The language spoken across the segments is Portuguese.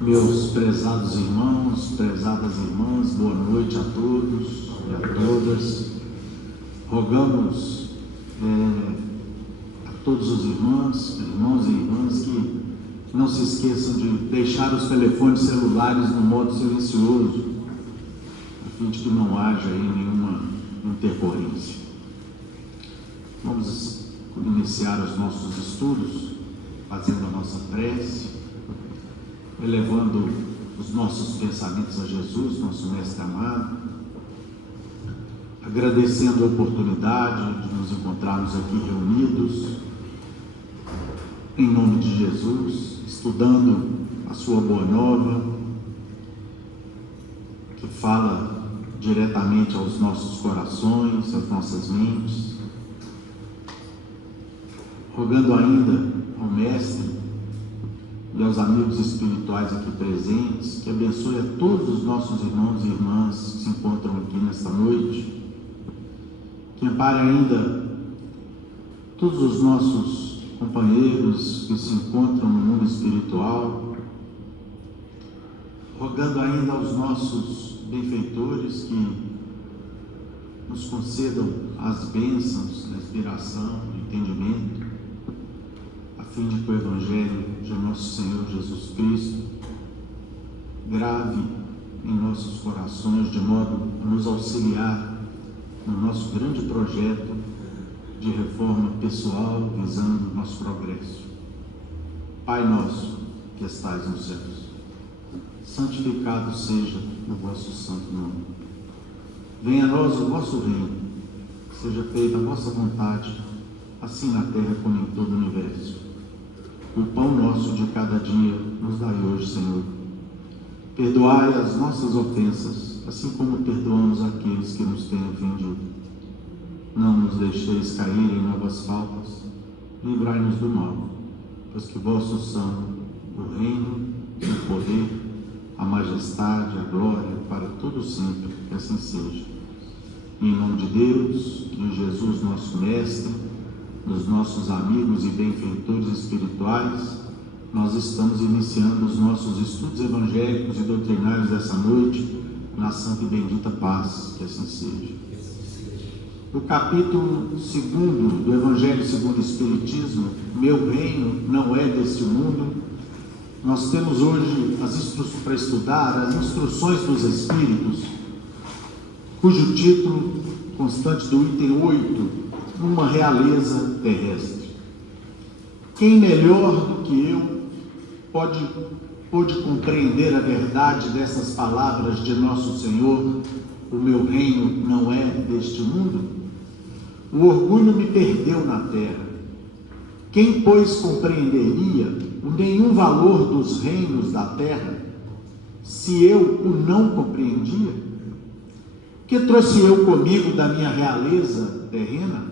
Meus prezados irmãos, prezadas irmãs, boa noite a todos e a todas. Rogamos a todos os irmãos e irmãs que não se esqueçam de deixar os telefones celulares no modo silencioso, a fim de que não haja aí nenhuma intercorrência. Vamos iniciar os nossos estudos fazendo a nossa prece, elevando os nossos pensamentos a Jesus, nosso Mestre amado, agradecendo a oportunidade de nos encontrarmos aqui reunidos, em nome de Jesus, estudando a sua Boa Nova, que fala diretamente aos nossos corações, às nossas mentes, rogando ainda ao Mestre e aos amigos espirituais aqui presentes, que abençoe a todos os nossos irmãos e irmãs que se encontram aqui nesta noite, que ampare ainda todos os nossos companheiros que se encontram no mundo espiritual, rogando ainda aos nossos benfeitores que nos concedam as bênçãos da inspiração, do entendimento, a fim de que o Evangelho de nosso Senhor Jesus Cristo grave em nossos corações, de modo a nos auxiliar no nosso grande projeto de reforma pessoal, visando o nosso progresso. Pai nosso, que estais nos céus, santificado seja o vosso santo nome. Venha a nós o vosso reino, seja feita a vossa vontade, assim na terra como em todo o universo. O pão nosso de cada dia nos dai hoje, Senhor. Perdoai as nossas ofensas, assim como perdoamos aqueles que nos têm ofendido. Não nos deixeis cair em novas faltas, livrai-nos do mal, pois que vosso são o reino, o poder, a majestade, a glória, para todo sempre, que assim seja. E em nome de Deus, em Jesus nosso Mestre, nos nossos amigos e benfeitores espirituais, nós estamos iniciando os nossos estudos evangélicos e doutrinários dessa noite, na santa e bendita paz, que assim seja. No capítulo 2 do Evangelho segundo o Espiritismo, Meu reino não é deste mundo, nós temos hoje para estudar as instruções dos Espíritos, cujo título constante do item 8, uma realeza terrestre. Quem melhor do que eu pôde compreender a verdade dessas palavras de nosso Senhor? O meu reino não é deste mundo. O orgulho me perdeu na terra. Quem, pois, compreenderia o nenhum valor dos reinos da terra, se eu o não compreendia? Que trouxe eu comigo da minha realeza terrena?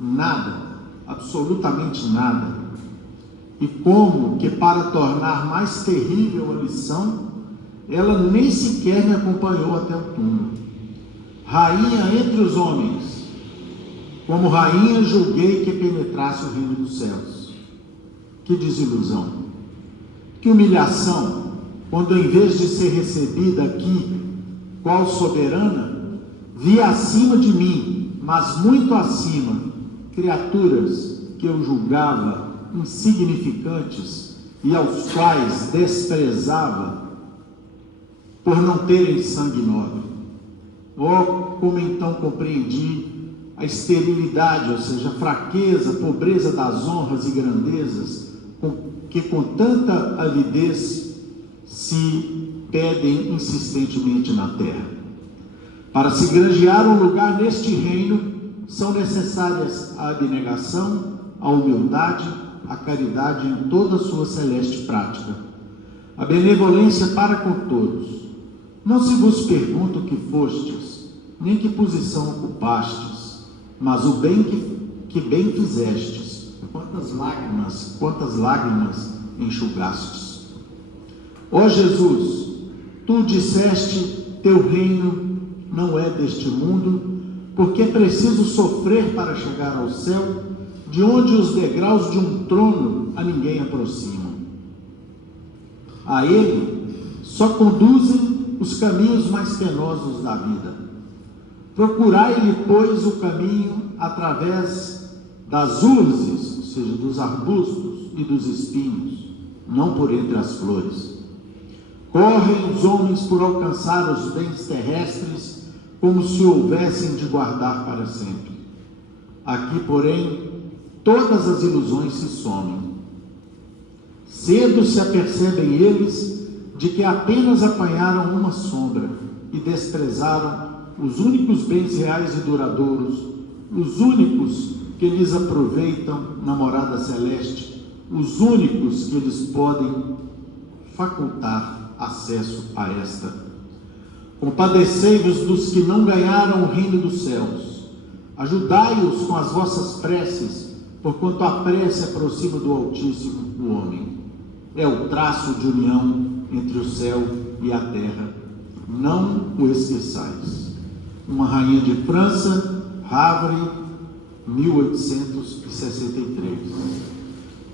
Nada, absolutamente nada. E como que para tornar mais terrível a lição, ela nem sequer me acompanhou até o túmulo. Rainha entre os homens, como rainha julguei que penetrasse o reino dos céus. Que desilusão, que humilhação, quando em vez de ser recebida aqui, qual soberana, vi acima de mim, mas muito acima, criaturas que eu julgava insignificantes e aos quais desprezava por não terem sangue nobre. Oh, como então compreendi a esterilidade, ou seja, a fraqueza, a pobreza das honras e grandezas que com tanta avidez se pedem insistentemente na terra. Para se granjear um lugar neste reino, são necessárias a abnegação, a humildade, a caridade em toda a sua celeste prática, a benevolência para com todos. Não se vos pergunta o que fostes, nem que posição ocupastes, mas o bem que bem fizestes, quantas lágrimas enxugastes. Ó Jesus, tu disseste, teu reino não é deste mundo, porque é preciso sofrer para chegar ao céu, de onde os degraus de um trono a ninguém aproximam. a Ele só conduzem os caminhos mais penosos da vida. Procurai-lhe, pois, o caminho através das urzes, ou seja, dos arbustos e dos espinhos, não por entre as flores. Correm os homens por alcançar os bens terrestres, como se houvessem de guardar para sempre. Aqui, porém, todas as ilusões se somem. Cedo se apercebem eles de que apenas apanharam uma sombra e desprezaram os únicos bens reais e duradouros, os únicos que lhes aproveitam na morada celeste, os únicos que lhes podem facultar acesso a esta. Compadecei-vos dos que não ganharam o reino dos céus. Ajudai-os com as vossas preces, porquanto a prece aproxima do Altíssimo o homem. É o traço de união entre o céu e a terra. Não o esqueçais. Uma rainha de França, Havre, 1863.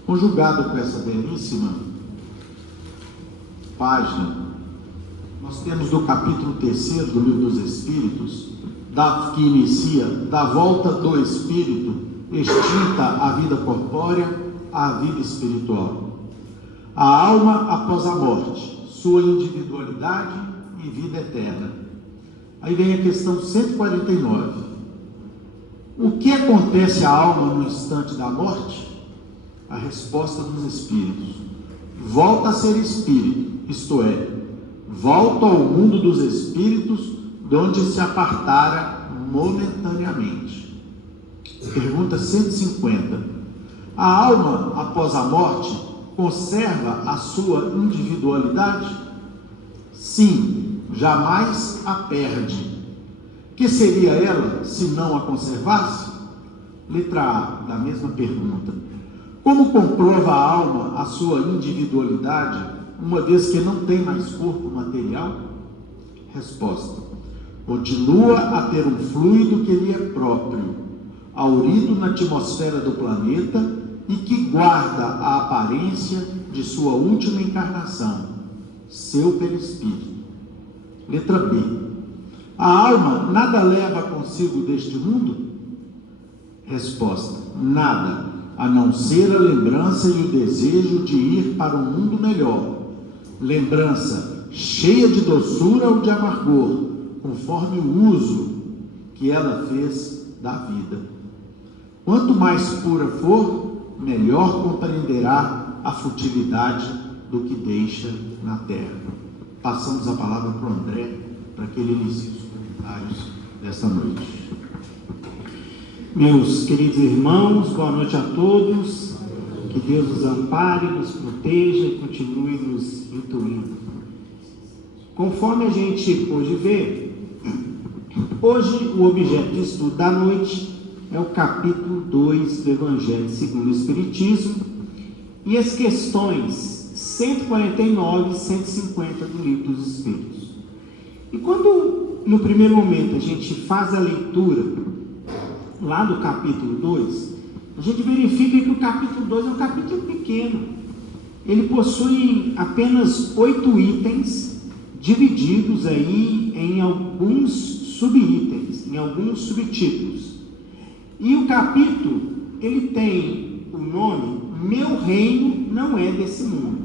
Conjugado com essa belíssima página, nós temos do capítulo 3º do Livro dos Espíritos, que inicia da volta do Espírito, extinta a vida corpórea, à vida espiritual. A alma após a morte, sua individualidade e vida eterna. Aí vem a questão 149. O que acontece à alma no instante da morte? A resposta dos espíritos: volta a ser espírito, isto é, volta ao mundo dos espíritos, de onde se apartara momentaneamente. Pergunta 150. A alma, após a morte, conserva a sua individualidade? Sim, jamais a perde. Que seria ela se não a conservasse? Letra A, da mesma pergunta. Como comprova a alma a sua individualidade, uma vez que não tem mais corpo material? Resposta: continua a ter um fluido que lhe é próprio, aurido na atmosfera do planeta e que guarda a aparência de sua última encarnação, seu perispírito. Letra B. A alma nada leva consigo deste mundo? Resposta: nada, a não ser a lembrança e o desejo de ir para um mundo melhor. Lembrança cheia de doçura ou de amargor, conforme o uso que ela fez da vida. Quanto mais pura for, melhor compreenderá a futilidade do que deixa na terra. Passamos a palavra para o André, para que ele inicie os comentários desta noite. Meus queridos irmãos, boa noite a todos. Que Deus nos ampare, nos proteja e continue nos intuindo. Conforme a gente pôde ver, hoje o objeto de estudo da noite é o capítulo 2 do Evangelho segundo o Espiritismo e as questões 149 e 150 do Livro dos Espíritos. E quando, no primeiro momento, a gente faz a leitura lá do capítulo 2, a gente verifica que o capítulo 2 é um capítulo pequeno. Ele possui apenas 8 itens, divididos aí em alguns subitens, em alguns subtítulos. E o capítulo, ele tem o nome Meu Reino Não É Desse Mundo.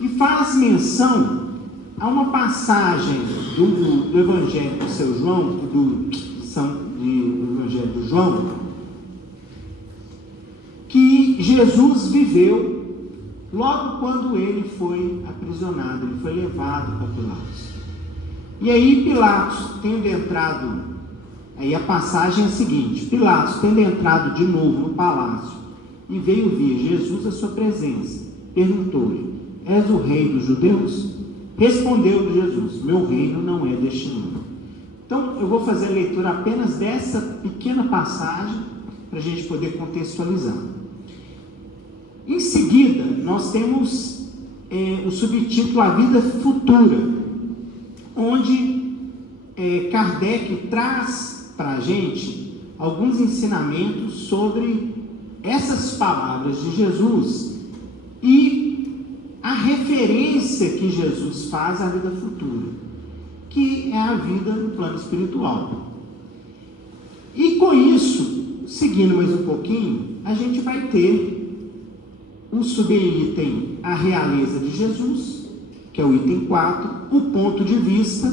E faz menção a uma passagem do Evangelho do Seu João, do Evangelho do João, que Jesus viveu logo quando ele foi aprisionado, ele foi levado para Pilatos. E aí Pilatos, tendo entrado, aí a passagem é a seguinte: Pilatos, tendo entrado de novo no palácio e veio ver Jesus à sua presença, perguntou-lhe: és o rei dos judeus? Respondeu-lhe Jesus: meu reino não é deste mundo. Então eu vou fazer a leitura apenas dessa pequena passagem para a gente poder contextualizar. Em seguida, nós temos o subtítulo A Vida Futura, onde Kardec traz para a gente alguns ensinamentos sobre essas palavras de Jesus e a referência referência que Jesus faz à vida futura, que é a vida no plano espiritual. E com isso, seguindo mais um pouquinho, a gente vai ter o subitem a realeza de Jesus, que é o item 4, o ponto de vista,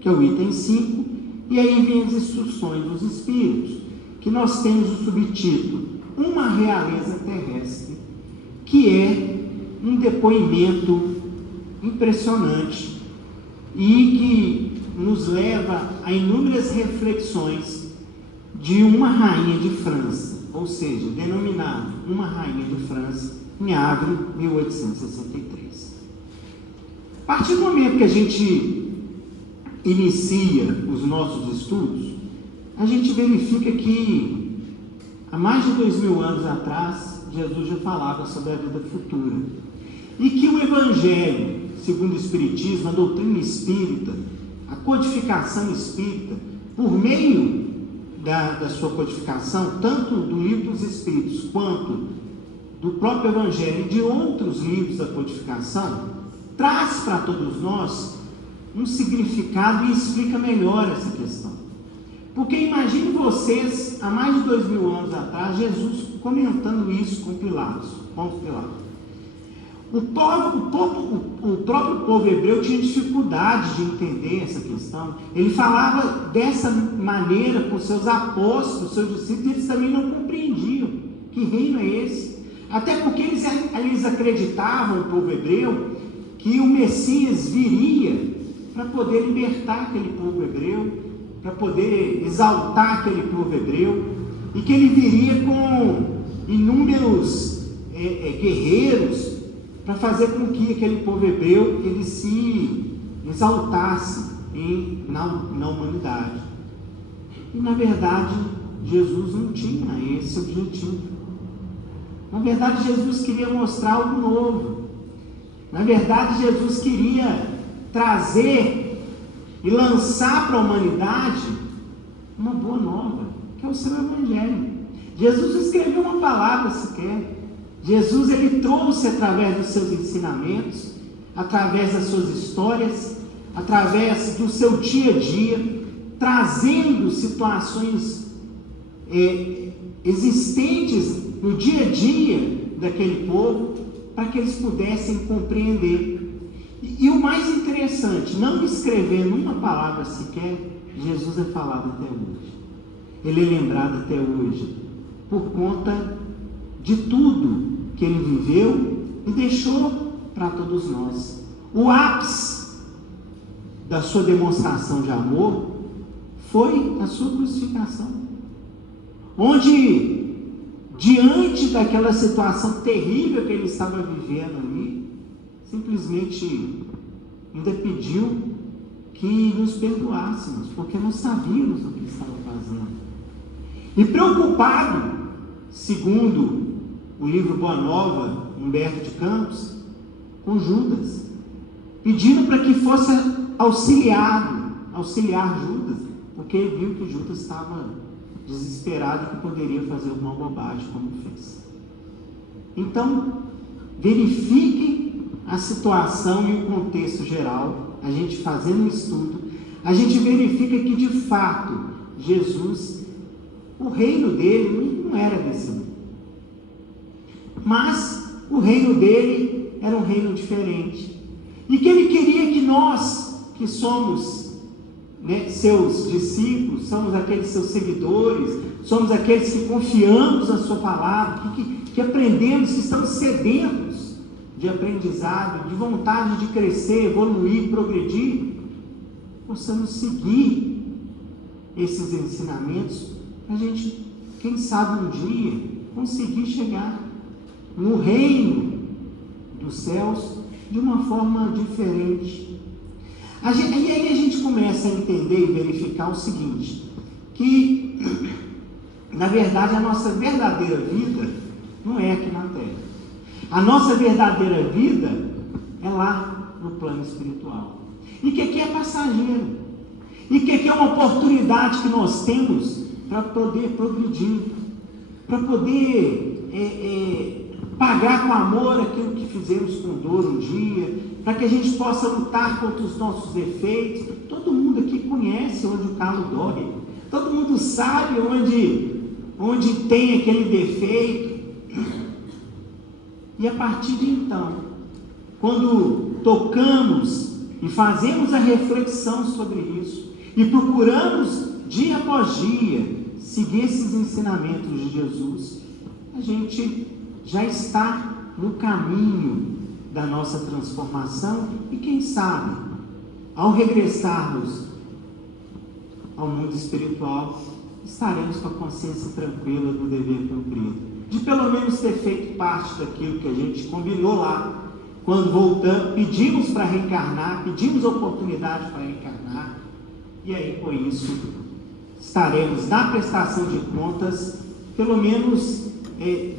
que é o item 5, e aí vem as instruções dos Espíritos, que nós temos o subtítulo, uma realeza terrestre, que é um depoimento impressionante e que nos leva a inúmeras reflexões de uma rainha de França, ou seja, denominada Uma Rainha de França, em abril de 1863. A partir do momento que a gente inicia os nossos estudos, a gente verifica que há mais de 2000 anos atrás, Jesus já falava sobre a vida futura. E que o Evangelho, segundo o Espiritismo, a doutrina espírita, a codificação espírita, por meio da sua codificação, tanto do Livro dos Espíritos, quanto do próprio Evangelho e de outros livros da codificação, traz para todos nós um significado e explica melhor essa questão. Porque imagine vocês, há mais de 2000 anos atrás, Jesus comentando isso com Pilatos. O próprio povo hebreu tinha dificuldade de entender essa questão. Ele falava dessa maneira com seus apóstolos, seus discípulos, e eles também não compreendiam que reino é esse. Até porque eles acreditavam, o povo hebreu, que o Messias viria para poder libertar aquele povo hebreu, para poder exaltar aquele povo hebreu, e que ele viria com inúmeros guerreiros para fazer com que aquele povo hebreu ele se exaltasse na humanidade. E na verdade Jesus não tinha esse objetivo. Na verdade Jesus queria mostrar algo novo. Na verdade Jesus queria trazer e lançar para a humanidade uma boa nova, que é o seu Evangelho. Jesus não escreveu uma palavra sequer. Jesus ele trouxe através dos seus ensinamentos, através das suas histórias, através do seu dia a dia, trazendo situações existentes no dia a dia daquele povo, para que eles pudessem compreender. E o mais interessante, não escrevendo uma palavra sequer, Jesus é falado até hoje. Ele é lembrado até hoje, por conta de tudo que ele viveu e deixou para todos nós. O ápice da sua demonstração de amor foi a sua crucificação, onde, diante daquela situação terrível que ele estava vivendo ali, simplesmente ainda pediu que nos perdoássemos, porque nós sabíamos o que estava fazendo. E preocupado, segundo o livro Boa Nova, Humberto de Campos, com Judas, pedindo para que fosse auxiliar Judas, porque ele viu que Judas estava desesperado e que poderia fazer alguma bobagem como fez. Então, verifique a situação e o contexto geral. A gente fazendo um estudo, a gente verifica que de fato Jesus, o reino dele não era desse mundo, mas o reino dele era um reino diferente, e que ele queria que nós, que somos seus discípulos, somos aqueles seus seguidores, somos aqueles que confiamos na sua palavra, que aprendemos, que estamos sedentos de aprendizado, de vontade de crescer, evoluir, progredir, possamos seguir esses ensinamentos, para a gente, quem sabe um dia, conseguir chegar no reino dos céus de uma forma diferente. E aí a gente começa a entender e verificar o seguinte, que na verdade a nossa verdadeira vida não é aqui na terra. A nossa verdadeira vida é lá no plano espiritual. E que aqui é passageiro. E que aqui é uma oportunidade que nós temos para poder progredir, para poder pagar com amor aquilo que fizemos com dor um dia, para que a gente possa lutar contra os nossos defeitos. Todo mundo aqui conhece onde o calo dói, todo mundo sabe onde tem aquele defeito. E a partir de então, quando tocamos e fazemos a reflexão sobre isso, e procuramos dia após dia seguir esses ensinamentos de Jesus, a gente já está no caminho da nossa transformação e quem sabe, ao regressarmos ao mundo espiritual, estaremos com a consciência tranquila do dever cumprido, de pelo menos ter feito parte daquilo que a gente combinou lá, quando voltamos, pedimos para reencarnar, pedimos oportunidade para reencarnar, e aí com isso estaremos na prestação de contas, pelo menos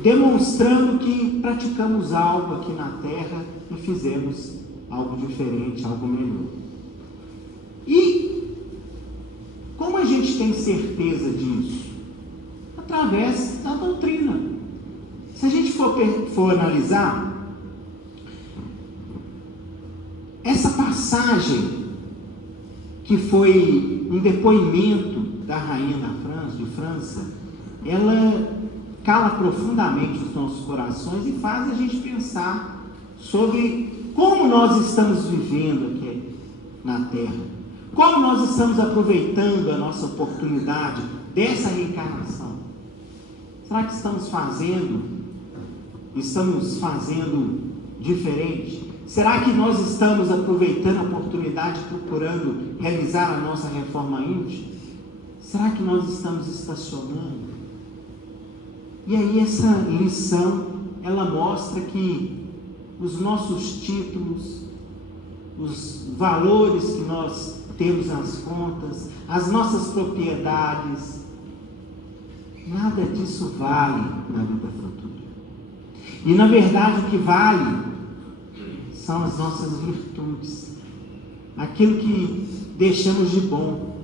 demonstrando que praticamos algo aqui na Terra e fizemos algo diferente, algo melhor. E como a gente tem certeza disso? Através da doutrina. Se a gente for analisar, essa passagem que foi um depoimento da rainha de França, ela cala profundamente os nossos corações e faz a gente pensar sobre como nós estamos vivendo aqui na Terra, como nós estamos aproveitando a nossa oportunidade dessa reencarnação. Será que estamos fazendo diferente? Será que nós estamos aproveitando a oportunidade, procurando realizar a nossa reforma íntima? Será que nós estamos estacionando? E aí essa lição, ela mostra que os nossos títulos, os valores que nós temos nas contas, as nossas propriedades, nada disso vale na vida futura. E na verdade o que vale são as nossas virtudes, aquilo que deixamos de bom.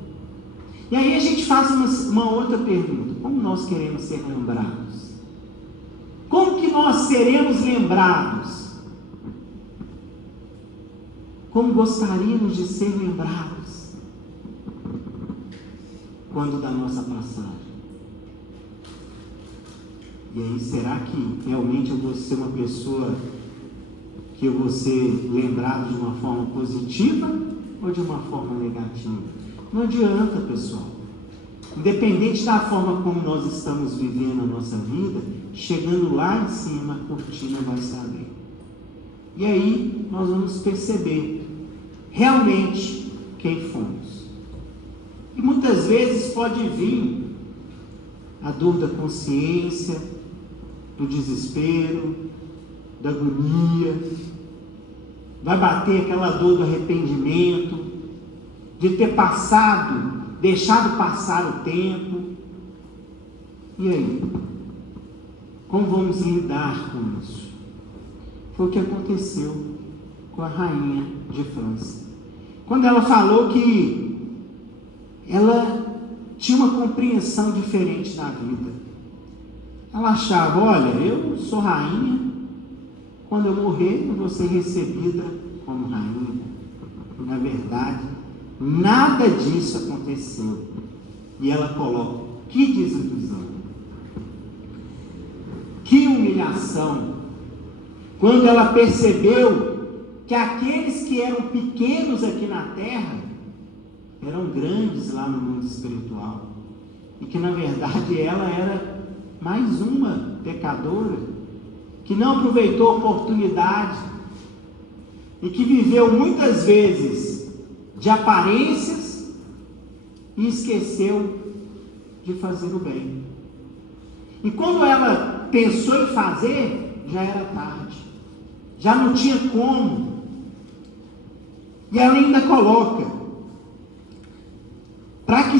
E aí a gente faz uma outra pergunta: como nós queremos ser lembrados? Como que nós seremos lembrados? Como gostaríamos de ser lembrados quando da nossa passagem? E aí, será que realmente eu vou ser uma pessoa que eu vou ser lembrado de uma forma positiva ou de uma forma negativa? Não adianta, pessoal. Independente da forma como nós estamos vivendo a nossa vida, chegando lá em cima, a cortina vai se abrir. E aí nós vamos perceber realmente quem fomos. E muitas vezes pode vir a dor da consciência, do desespero, da agonia, vai bater aquela dor do arrependimento, de ter deixado passar o tempo. E aí? Como vamos lidar com isso? Foi o que aconteceu com a rainha de França. Quando ela falou que ela tinha uma compreensão diferente da vida. Ela achava: olha, eu sou rainha, quando eu morrer eu vou ser recebida como rainha. E, na verdade, nada disso aconteceu. E ela coloca: que desilusão, que humilhação, quando ela percebeu que aqueles que eram pequenos aqui na terra eram grandes lá no mundo espiritual, e que na verdade ela era mais uma pecadora que não aproveitou a oportunidade e que viveu muitas vezes de aparências e esqueceu de fazer o bem. E quando ela pensou em fazer, já era tarde, já não tinha como. E ela ainda coloca: para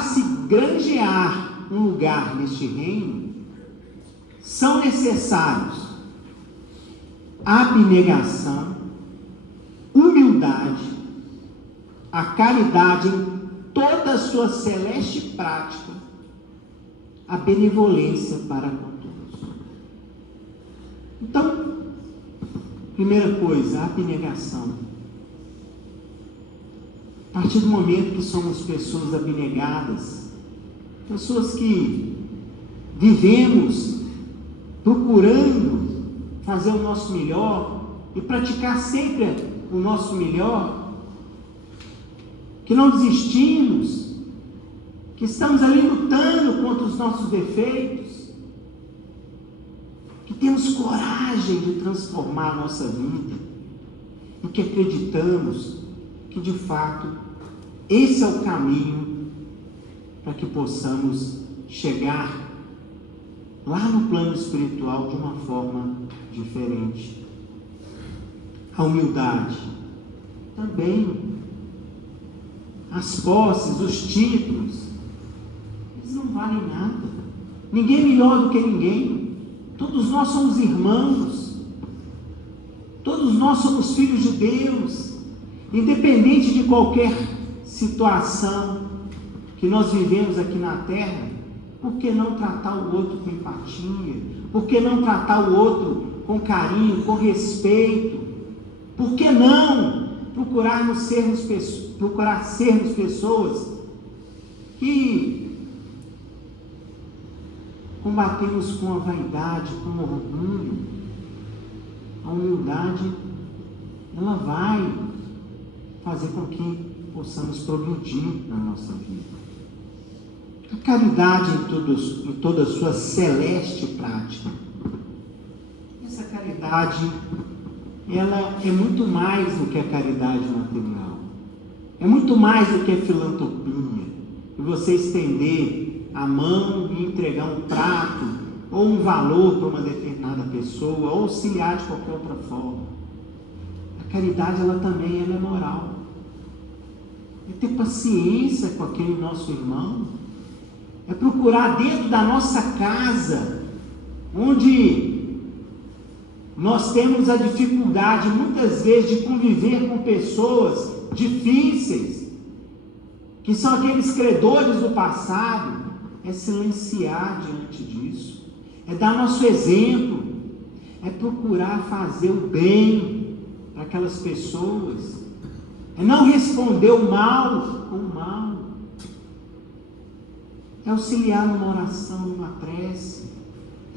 se granjear um lugar neste reino, são necessários abnegação, humildade, a caridade em toda a sua celeste prática, a benevolência para com todos. Primeira coisa, a abnegação. A partir do momento que somos pessoas abnegadas, pessoas que vivemos procurando fazer o nosso melhor e praticar sempre o nosso melhor, que não desistimos, que estamos ali lutando contra os nossos defeitos, que temos coragem de transformar a nossa vida e que acreditamos que de fato esse é o caminho para que possamos chegar lá no plano espiritual de uma forma diferente. A humildade também. As posses, os títulos, eles não valem nada. Ninguém é melhor do que ninguém. Todos nós somos irmãos. Todos nós somos filhos de Deus. Independente de qualquer situação que nós vivemos aqui na terra, por que não tratar o outro com empatia? Por que não tratar o outro com carinho, com respeito? Por que não procurar sermos pessoas que combatemos com a vaidade, com o orgulho? A humildade, ela vai fazer com que possamos progredir na nossa vida. A caridade em toda a sua celeste prática. Essa caridade, ela é muito mais do que a caridade material. É muito mais do que a filantropia. E você estender a mão e entregar um prato ou um valor para uma determinada pessoa, ou auxiliar de qualquer outra forma. A caridade, ela também é moral. É ter paciência com aquele nosso irmão. É procurar dentro da nossa casa, onde nós temos a dificuldade, muitas vezes, de conviver com pessoas difíceis, que são aqueles credores do passado, é silenciar diante disso, é dar nosso exemplo, é procurar fazer o bem para aquelas pessoas, é não responder o mal com o mal, é auxiliar numa oração, numa prece,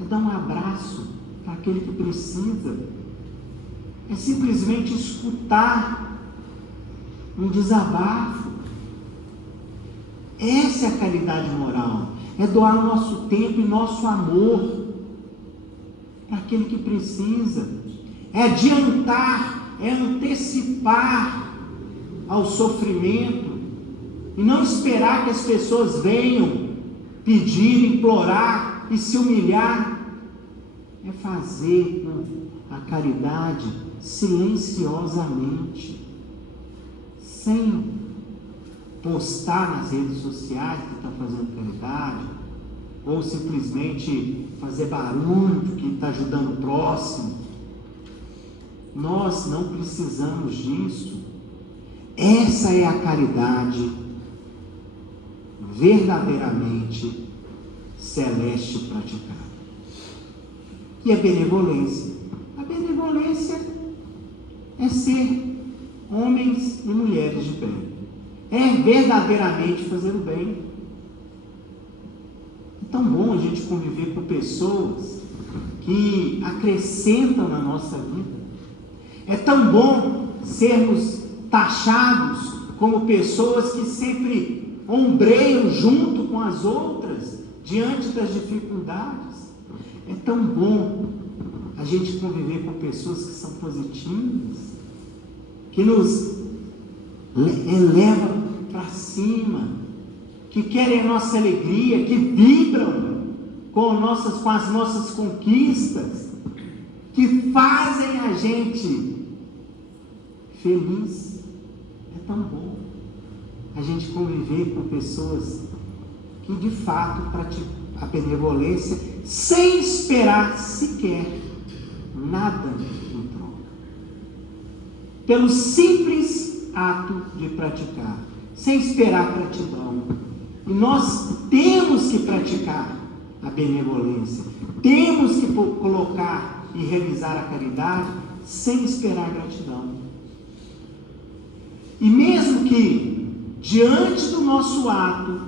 é dar um abraço para aquele que precisa, é simplesmente escutar um desabafo. Essa é a caridade moral, é doar o nosso tempo e nosso amor para aquele que precisa, é adiantar, é antecipar ao sofrimento e não esperar que as pessoas venham pedir, implorar e se humilhar. É fazer a caridade silenciosamente, sem postar nas redes sociais que está fazendo caridade, ou simplesmente fazer barulho que está ajudando o próximo. Nós não precisamos disso. Essa é a caridade verdadeiramente celeste praticada. E a benevolência? A benevolência é ser homens e mulheres de bem. É verdadeiramente fazer o bem. É tão bom a gente conviver com pessoas que acrescentam na nossa vida. É tão bom sermos taxados como pessoas que sempre ombreiam junto com as outras diante das dificuldades. É tão bom a gente conviver com pessoas que são positivas, que nos elevam para cima, que querem a nossa alegria, que vibram com as nossas conquistas, que fazem a gente feliz. É tão bom a gente conviver com pessoas que de fato praticam a benevolência sem esperar sequer nada em troca, pelo simples ato de praticar, sem esperar gratidão. E nós temos que praticar a benevolência, temos que colocar e realizar a caridade sem esperar gratidão. E mesmo que, diante do nosso ato,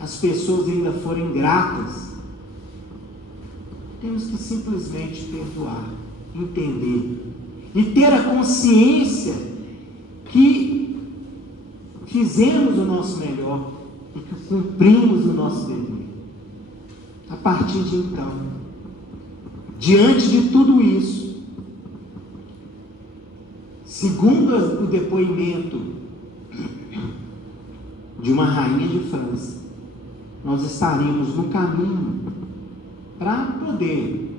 as pessoas ainda forem gratas, temos que simplesmente perdoar, entender e ter a consciência que fizemos o nosso melhor e que cumprimos o nosso dever. A partir de então, diante de tudo isso, segundo o depoimento de uma rainha de França, nós estaremos no caminho para poder,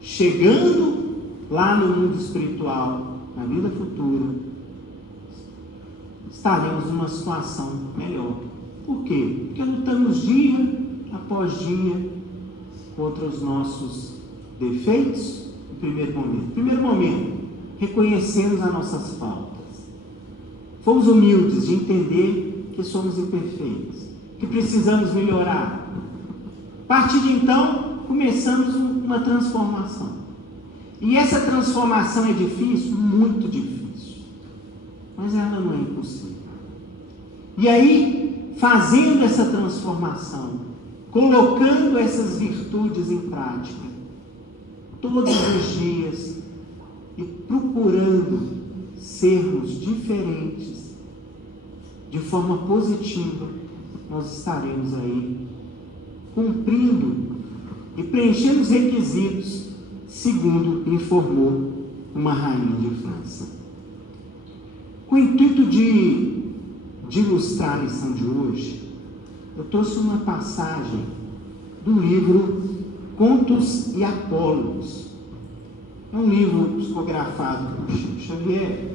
chegando lá no mundo espiritual, na vida futura, estaremos numa situação melhor. Por quê? Porque lutamos dia após dia contra os nossos defeitos. No primeiro momento, reconhecemos as nossas faltas. Fomos humildes de entender que somos imperfeitos, que precisamos melhorar. A partir de então, começamos uma transformação. E essa transformação é difícil? Muito difícil. Mas ela não é impossível. E aí, fazendo essa transformação, colocando essas virtudes em prática, todos os dias, e procurando sermos diferentes, de forma positiva, nós estaremos aí cumprindo e preenchendo os requisitos, segundo informou uma rainha de França. Com o intuito de ilustrar a lição de hoje, eu trouxe uma passagem do livro Contos e Apólogos. É um livro psicografado por Chico Xavier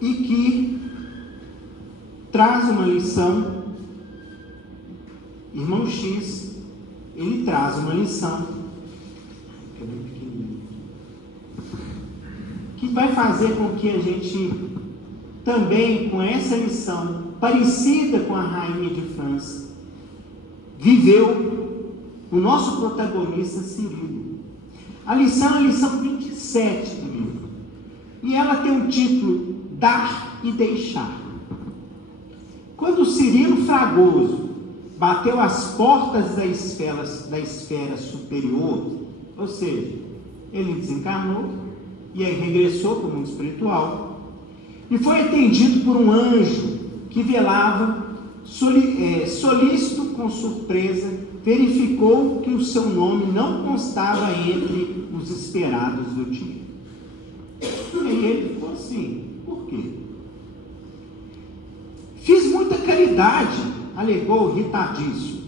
e que traz uma lição. Irmão X, ele traz uma lição que vai fazer com que a gente também, com essa lição parecida com a rainha de França, viveu o nosso protagonista Cirilo. A lição é a lição 27 do livro, e ela tem o título Dar e Deixar. Quando Cirilo Fragoso bateu as portas da esfera superior, ou seja, ele desencarnou e aí regressou para o mundo espiritual e foi atendido por um anjo que velava, solícito com surpresa, verificou que o seu nome não constava entre os esperados do dia. E aí ele ficou assim: por quê? Fiz muita caridade, alegou irritadíssimo.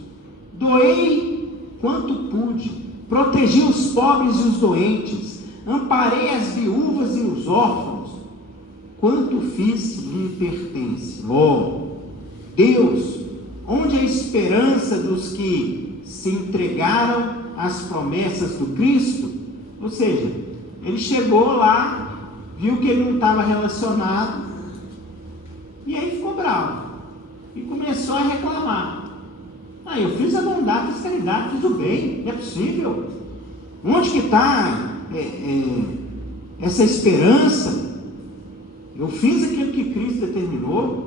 Doei quanto pude, protegi os pobres e os doentes, amparei as viúvas e os órfãos. Quanto fiz lhe pertence. Oh, Deus, onde a esperança dos que se entregaram às promessas do Cristo? Ou seja, ele chegou lá, viu que ele não estava relacionado, e aí ficou bravo. E começou a reclamar. Eu fiz a bondade, fiz caridade, fiz o bem, não é possível. Onde que está essa esperança? Eu fiz aquilo que Cristo determinou.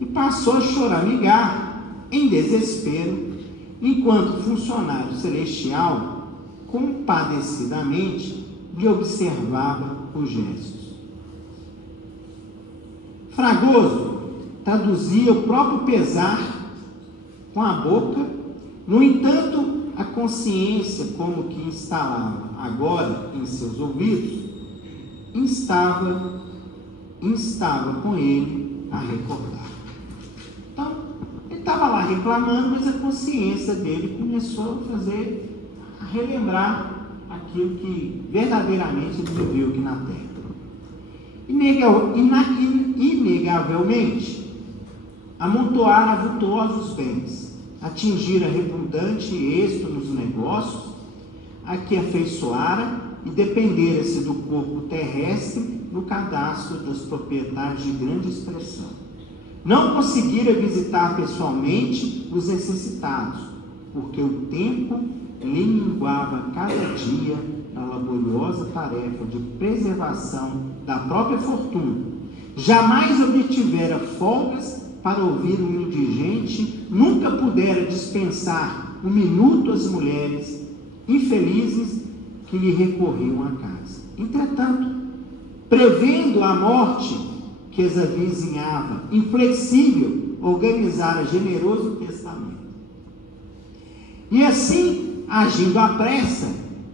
E passou a choramingar em desespero, enquanto o funcionário celestial compadecidamente lhe observava os gestos. Fragoso traduzia o próprio pesar com a boca. No entanto, a consciência, como que instalava agora em seus ouvidos, instava com ele a recordar. Então, ele estava lá reclamando, mas a consciência dele começou a relembrar aquilo que verdadeiramente ele viveu aqui na Terra. Inegavelmente, amontoara vultuosos bens, atingir abundante êxito nos negócios a que afeiçoara e dependera-se do corpo terrestre no cadastro dos proprietários de grande expressão. Não conseguira visitar pessoalmente os necessitados, porque o tempo lhe minguava cada dia na laboriosa tarefa de preservação da própria fortuna. Jamais obtivera folgas para ouvir um indigente, nunca pudera dispensar um minuto às mulheres infelizes que lhe recorriam à casa. Entretanto, prevendo a morte que as avizinhava, inflexível, organizara generoso testamento. E assim, agindo à pressa,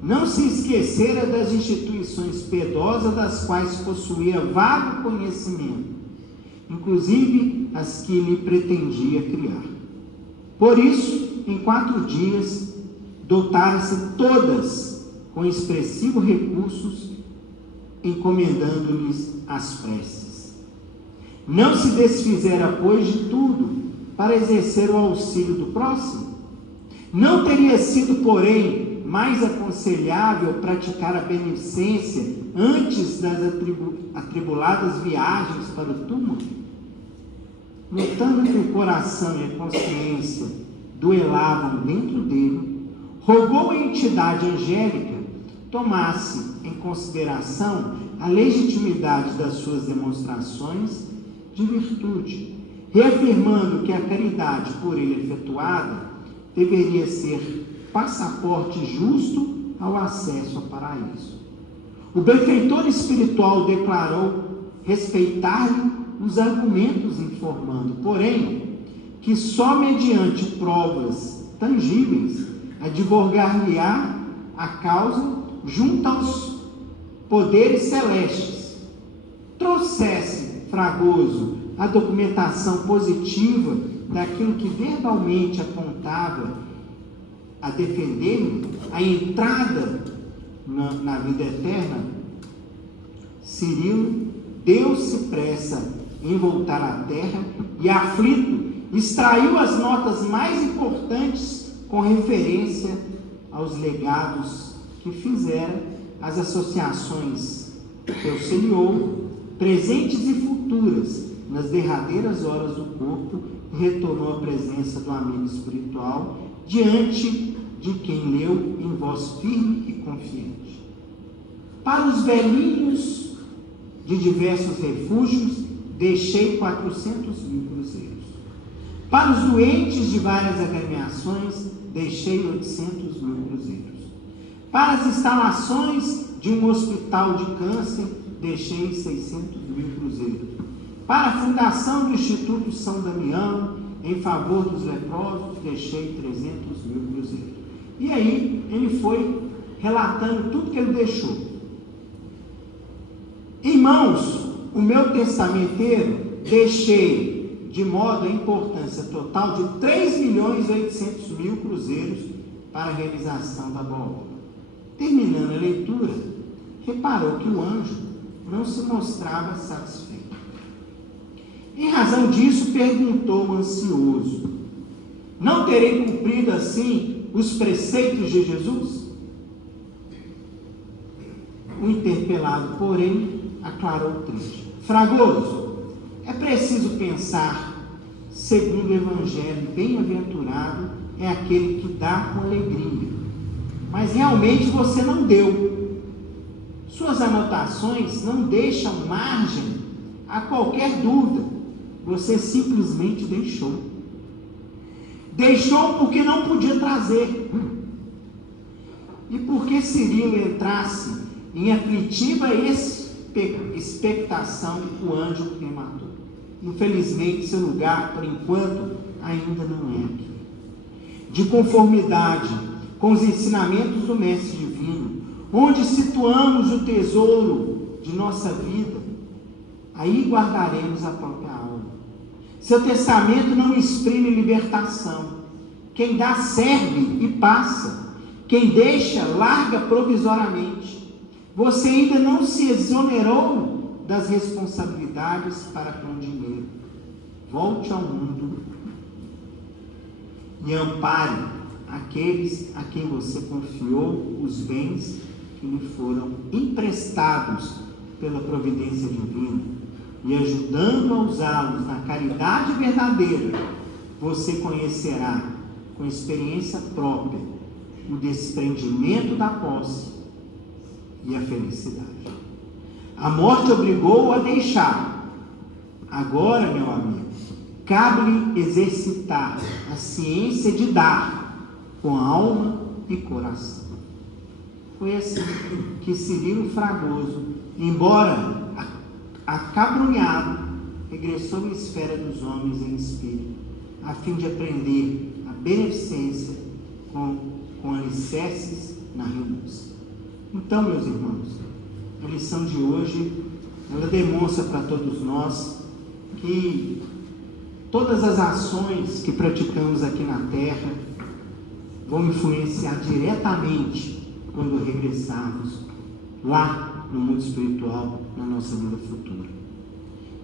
não se esquecera das instituições piedosas das quais possuía vago conhecimento, inclusive as que lhe pretendia criar. Por isso, em 4 dias, dotara-se todas com expressivos recursos, encomendando-lhes as preces. Não se desfizera, pois, de tudo para exercer o auxílio do próximo? Não teria sido, porém, mais aconselhável praticar a beneficência antes das atribuladas viagens para o túmulo? Notando que o coração e a consciência duelavam dentro dele, rogou a entidade angélica tomasse em consideração a legitimidade das suas demonstrações de virtude, reafirmando que a caridade por ele efetuada deveria ser passaporte justo ao acesso ao paraíso. O benfeitor espiritual declarou respeitar-lhe os argumentos, informando, porém, que só mediante provas tangíveis advogar-lhe-á a causa junto aos poderes celestes. Trouxesse Fragoso a documentação positiva daquilo que verbalmente apontava a defender a entrada na vida eterna, Cirilo deu-se pressa em voltar à terra e, aflito, extraiu as notas mais importantes com referência aos legados que fizera as associações que auxiliou, presentes e futuras, nas derradeiras horas do corpo, e retornou à presença do amigo espiritual, diante de quem leu em voz firme e confiante. Para os velhinhos de diversos refúgios, deixei 400.000 cruzeiros. Para os doentes de várias agremiações, deixei 800.000 cruzeiros. Para as instalações de um hospital de câncer, deixei 600.000 cruzeiros. Para a fundação do Instituto São Damião, em favor dos leprosos, deixei 300.000 cruzeiros. E aí, ele foi relatando tudo que ele deixou. Irmãos, o meu testamenteiro deixei de modo a importância total de 3.800.000 cruzeiros para a realização da boa obra. Terminando a leitura, reparou que o anjo não se mostrava satisfeito. Em razão disso, perguntou ansioso: não terei cumprido assim os preceitos de Jesus? O interpelado, porém, aclarou triste: Fragoso, é preciso pensar segundo o Evangelho. Bem-aventurado é aquele que dá com alegria. Mas realmente você não deu. Suas anotações não deixam margem a qualquer dúvida. Você simplesmente deixou. Deixou porque não podia trazer. E porque Cirilo entrasse em aflitiva expectação, o anjo o matou. Infelizmente, seu lugar, por enquanto, ainda não é aqui. De conformidade com os ensinamentos do Mestre Divino, onde situamos o tesouro de nossa vida, aí guardaremos a própria alma. Seu testamento não exprime libertação. Quem dá serve e passa. Quem deixa, larga provisoriamente. Você ainda não se exonerou das responsabilidades para com o dinheiro. Volte ao mundo e ampare aqueles a quem você confiou os bens que lhe foram emprestados pela providência divina. E ajudando a usá-los na caridade verdadeira, você conhecerá, com experiência própria, o desprendimento da posse e a felicidade. A morte obrigou-o a deixar. Agora, meu amigo, cabe-lhe exercitar a ciência de dar com alma e coração. Foi assim que Cirilo Fragoso, embora acabrunhado, regressou à esfera dos homens em espírito, a fim de aprender a beneficência com alicerces na renúncia. Então, meus irmãos, a lição de hoje, ela demonstra para todos nós que todas as ações que praticamos aqui na Terra vão influenciar diretamente quando regressarmos lá no mundo espiritual, na nossa vida futura.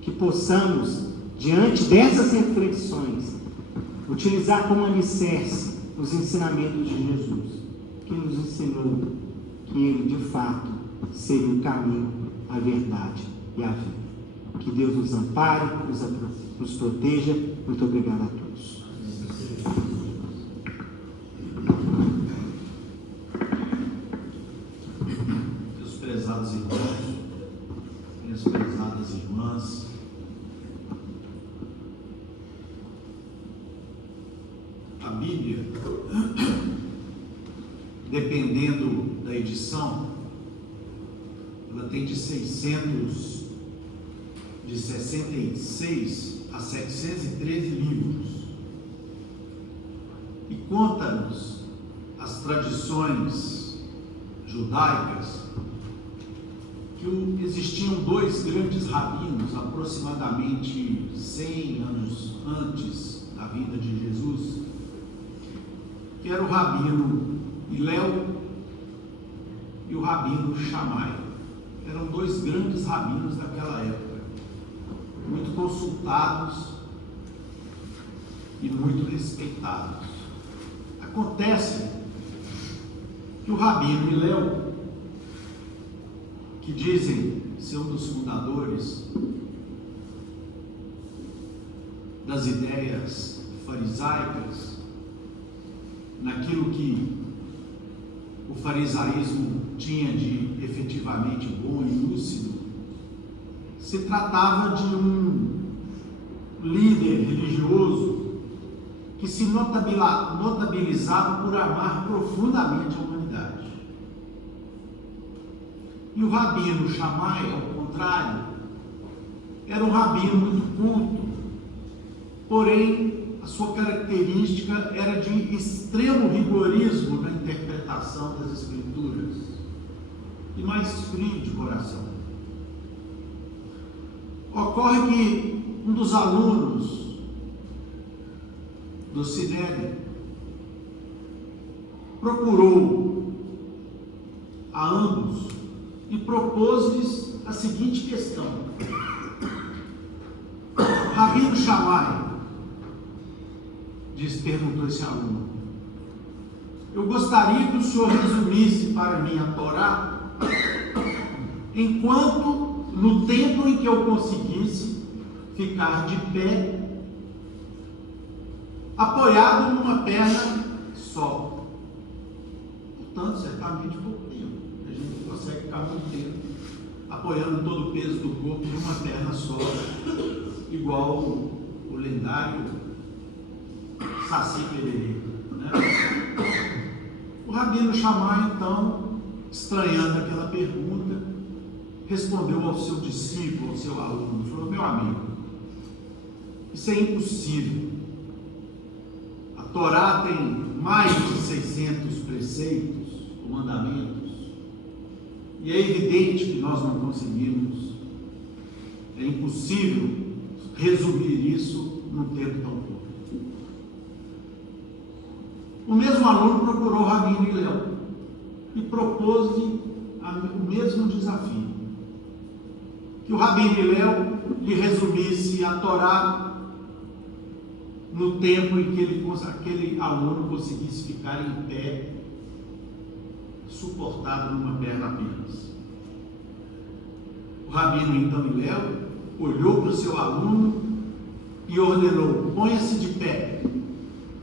Que possamos, diante dessas reflexões, utilizar como alicerce os ensinamentos de Jesus, que nos ensinou que Ele, de fato, seria o caminho, a verdade e a vida. Que Deus nos ampare, nos proteja. Muito obrigado a todos. Meus prezados irmãos, minhas prezadas irmãs, a Bíblia, dependendo da edição, ela tem de 66 a 713 livros e conta-nos as tradições judaicas que existiam dois grandes rabinos aproximadamente 100 anos antes da vinda de Jesus, que era o rabino Hilel e o rabino Shammai. Eram dois grandes rabinos daquela época, muito consultados e muito respeitados. Acontece que o rabino Hilel, que dizem ser um dos fundadores das ideias farisaicas, naquilo que o farisaísmo tinha de efetivamente bom e lúcido, se tratava de um líder religioso que se notabilizava por amar profundamente a humanidade. E o rabino Shammai, ao contrário, era um rabino muito culto, porém a sua característica era de extremo rigorismo na interpretação das Escrituras e mais frio de coração. Ocorre que um dos alunos do Sinédrio procurou a ambos e propôs-lhes a seguinte questão: Rabino Shammai, perguntou esse aluno, eu gostaria que o senhor resumisse para mim a Torá, enquanto no tempo em que eu conseguisse ficar de pé, apoiado numa perna só. Portanto, certamente pouco tempo. A gente não consegue ficar muito tempo apoiando todo o peso do corpo numa perna só, igual o lendário Saci Pererê, né? O rabino Shammai, então, estranhando aquela pergunta, respondeu ao seu discípulo, ao seu aluno, falou: meu amigo, isso é impossível. A Torá tem mais de 600 preceitos ou mandamentos, e é evidente que nós não conseguimos. É impossível resumir isso num tempo tão curto. O mesmo aluno procurou o rabino Hilel e propôs-lhe o mesmo desafio, que o rabino Hilel lhe resumisse a Torá no tempo em que aquele aluno conseguisse ficar em pé, suportado numa perna apenas. O rabino então Hilel olhou para o seu aluno e ordenou: ponha-se de pé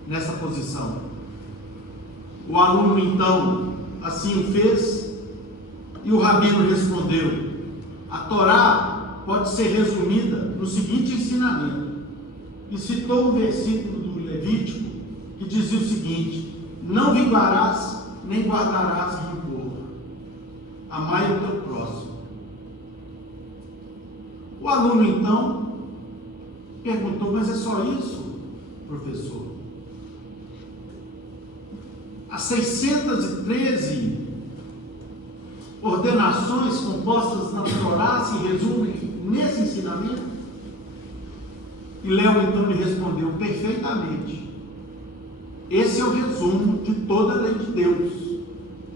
nessa posição. O O aluno então assim o fez, e o rabino respondeu: a Torá pode ser resumida no seguinte ensinamento, e citou um versículo do Levítico que dizia o seguinte: não vingarás nem guardarás rancor, amai o teu próximo. O aluno então perguntou: mas é só isso, professor? As 613 ordenações compostas na Torá se resumem nesse ensinamento? E Léo então lhe respondeu: perfeitamente. Esse é o resumo de toda a lei de Deus.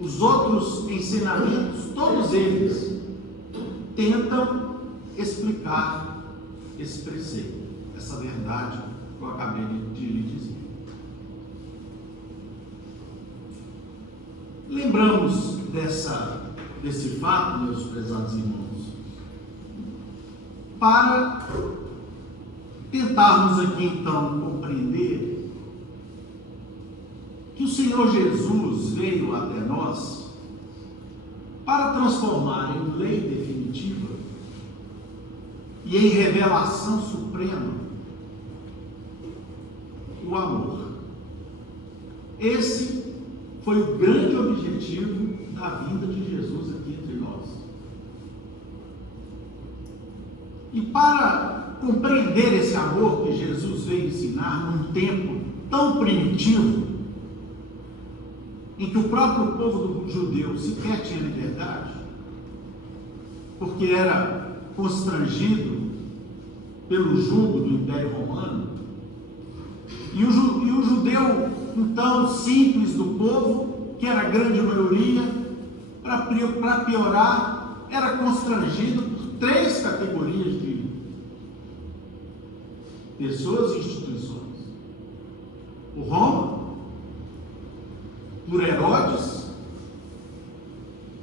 Os outros ensinamentos, todos eles, tentam explicar esse preceito, essa verdade que eu acabei de lhe dizer. Lembramos desse fato, meus prezados irmãos, para tentarmos aqui então compreender que o Senhor Jesus veio até nós para transformar em lei definitiva e em revelação suprema o amor. Esse foi o grande objetivo da vinda de Jesus aqui entre nós. E para compreender esse amor que Jesus veio ensinar num tempo tão primitivo, em que o próprio povo do judeu sequer tinha liberdade, porque era constrangido pelo jugo do Império Romano, e o judeu, então, simples do povo, que era a grande maioria, para piorar, era constrangido por 3 categorias de pessoas e instituições: por Roma, por Herodes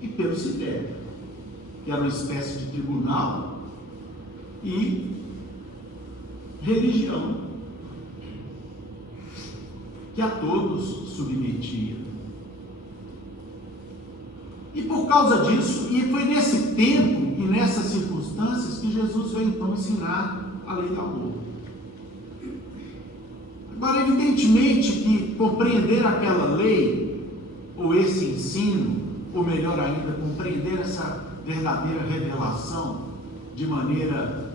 e pelo Sinédrio, que era uma espécie de tribunal, e religião, que a todos submetia. E por causa disso, e foi nesse tempo e nessas circunstâncias que Jesus veio então ensinar a lei do amor. Agora, evidentemente que compreender aquela lei, ou esse ensino, ou melhor ainda, compreender essa verdadeira revelação de maneira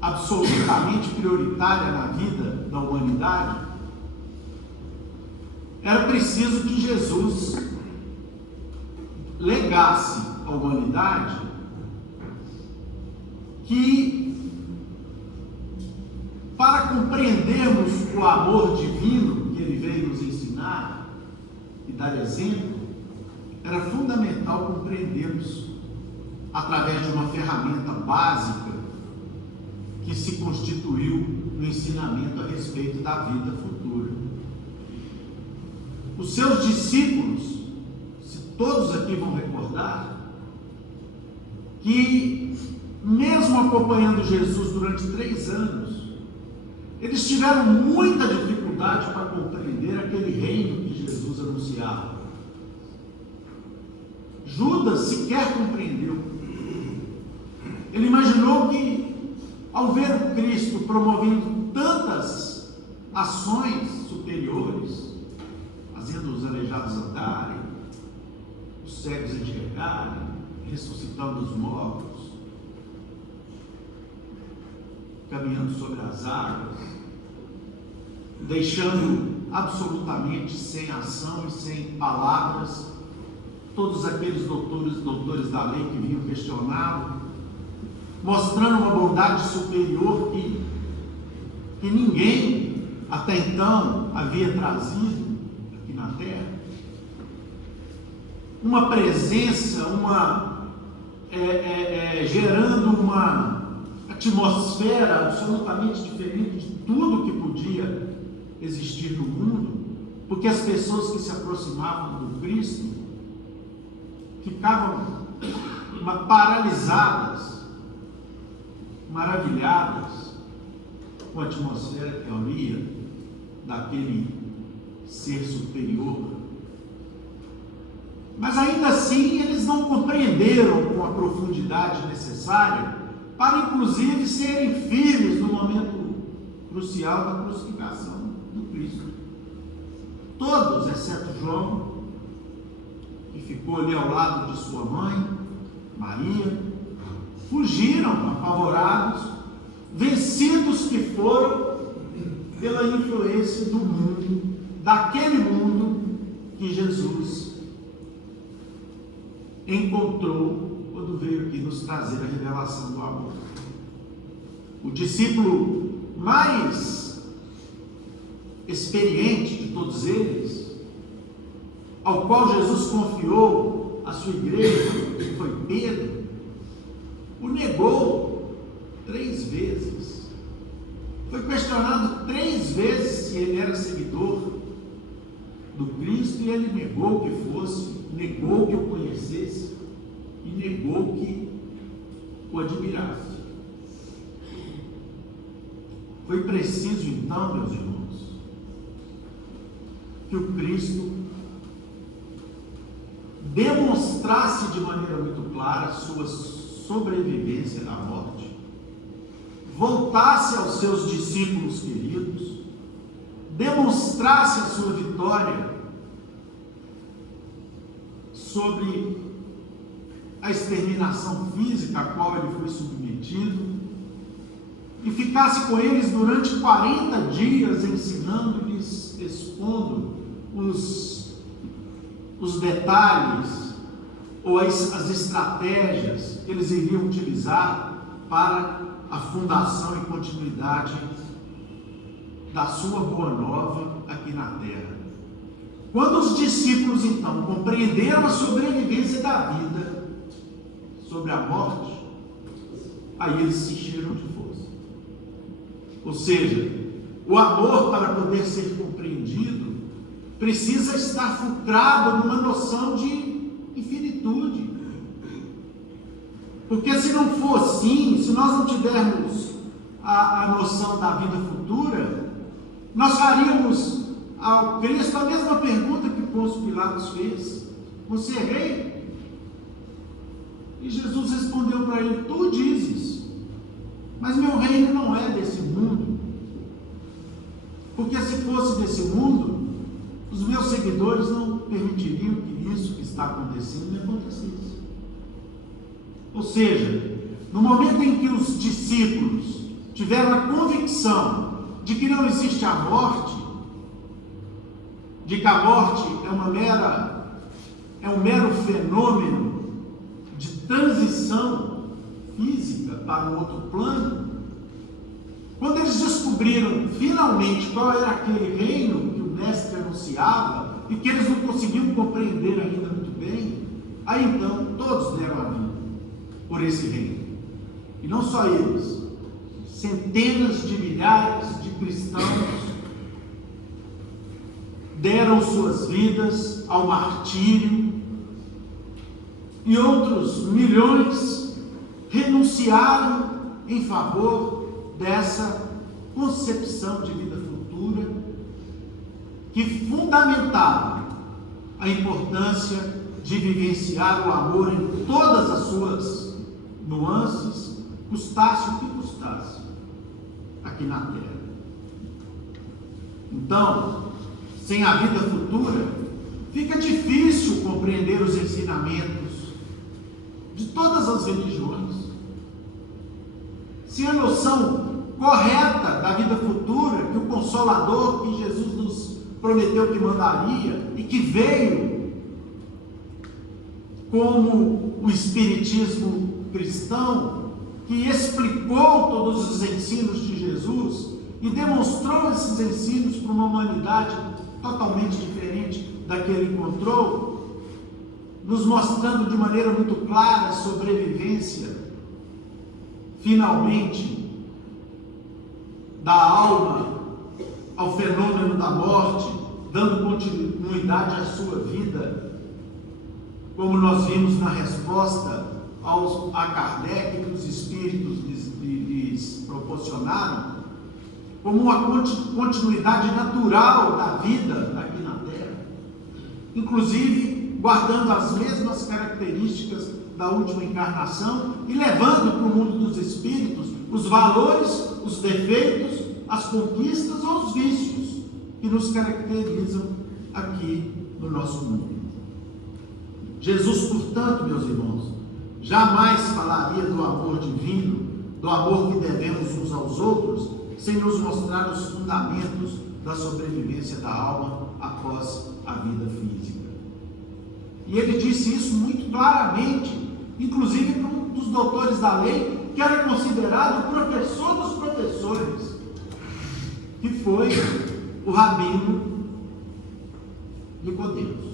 absolutamente prioritária na vida da humanidade, era preciso que Jesus legasse à humanidade que, para compreendermos o amor divino que ele veio nos ensinar e dar exemplo, era fundamental compreendermos através de uma ferramenta básica que se constituiu no ensinamento a respeito da vida futura. Os seus discípulos, se todos aqui vão recordar, que mesmo acompanhando Jesus durante 3 anos, eles tiveram muita dificuldade para compreender aquele reino que Jesus anunciava. Judas sequer compreendeu. Ele imaginou que, ao ver o Cristo promovendo tantas ações superiores, fazendo os aleijados andarem, os cegos enxergarem, ressuscitando os mortos, caminhando sobre as águas, deixando absolutamente sem ação e sem palavras todos aqueles doutores da lei que vinham questioná-lo, mostrando uma bondade superior que ninguém até então havia trazido aqui na terra, uma presença, gerando uma atmosfera absolutamente diferente de tudo que podia existir no mundo, porque as pessoas que se aproximavam do Cristo ficavam paralisadas, maravilhadas com a atmosfera que havia daquele ser superior Mas ainda assim eles não compreenderam com a profundidade necessária para inclusive serem firmes no momento crucial da crucificação do Cristo. Todos, exceto João, que ficou ali ao lado de sua mãe, Maria, fugiram apavorados, vencidos que foram pela influência do mundo, daquele mundo que Jesus encontrou quando veio aqui nos trazer a revelação do amor. O discípulo mais experiente de todos eles, ao qual Jesus confiou a sua igreja, que foi Pedro, o negou 3 vezes. Foi questionado 3 vezes se ele era seguidor do Cristo, e ele negou que fosse, negou que o conhecesse e negou que o admirasse. Foi preciso então, meus irmãos, que o Cristo demonstrasse de maneira muito clara sua sobrevivência da morte, voltasse aos seus discípulos queridos, demonstrasse a sua vitória sobre a exterminação física a qual ele foi submetido, e ficasse com eles durante 40 dias, ensinando-lhes, expondo os detalhes ou as estratégias que eles iriam utilizar para a fundação e continuidade da sua boa nova aqui na terra. Quando os discípulos então compreenderam a sobrevivência da vida sobre a morte, aí eles se encheram de força. Ou seja, o amor, para poder ser compreendido, precisa estar fulcrado numa noção de infinitude. Porque se não for assim, se nós não tivermos a noção da vida futura, nós faríamos ao Cristo a mesma pergunta que Pôncio Pilatos fez: você é rei? E Jesus respondeu para ele: tu dizes, mas meu reino não é desse mundo. Porque se fosse desse mundo, os meus seguidores não permitiriam que isso que está acontecendo me acontecesse. Ou seja, no momento em que os discípulos tiveram a convicção de que não existe a morte, de que a morte é um mero fenômeno de transição física para um outro plano, quando eles descobriram finalmente qual era aquele reino que o mestre anunciava e que eles não conseguiam compreender ainda muito bem, aí então todos deram a vida por esse reino. E não só eles, centenas de milhares de cristãos deram suas vidas ao martírio, e outros milhões renunciaram em favor dessa concepção de vida futura que fundamentava a importância de vivenciar o amor em todas as suas nuances, custasse o que custasse aqui na terra. Então, sem a vida futura, fica difícil compreender os ensinamentos de todas as religiões. Sem a noção correta da vida futura, que o Consolador, que Jesus nos prometeu que mandaria e que veio como o Espiritismo cristão, que explicou todos os ensinos de Jesus e demonstrou esses ensinos para uma humanidade totalmente diferente da que ele encontrou, nos mostrando de maneira muito clara a sobrevivência, finalmente, da alma ao fenômeno da morte, dando continuidade à sua vida, como nós vimos na resposta a Kardec, que os Espíritos lhes proporcionaram, como uma continuidade natural da vida aqui na Terra. Inclusive, guardando as mesmas características da última encarnação e levando para o mundo dos espíritos os valores, os defeitos, as conquistas ou os vícios que nos caracterizam aqui no nosso mundo. Jesus, portanto, meus irmãos, jamais falaria do amor divino, do amor que devemos uns aos outros, sem nos mostrar os fundamentos da sobrevivência da alma após a vida física. E ele disse isso muito claramente, inclusive para um dos doutores da lei, que era considerado o professor dos professores, que foi o rabino Nicodemos,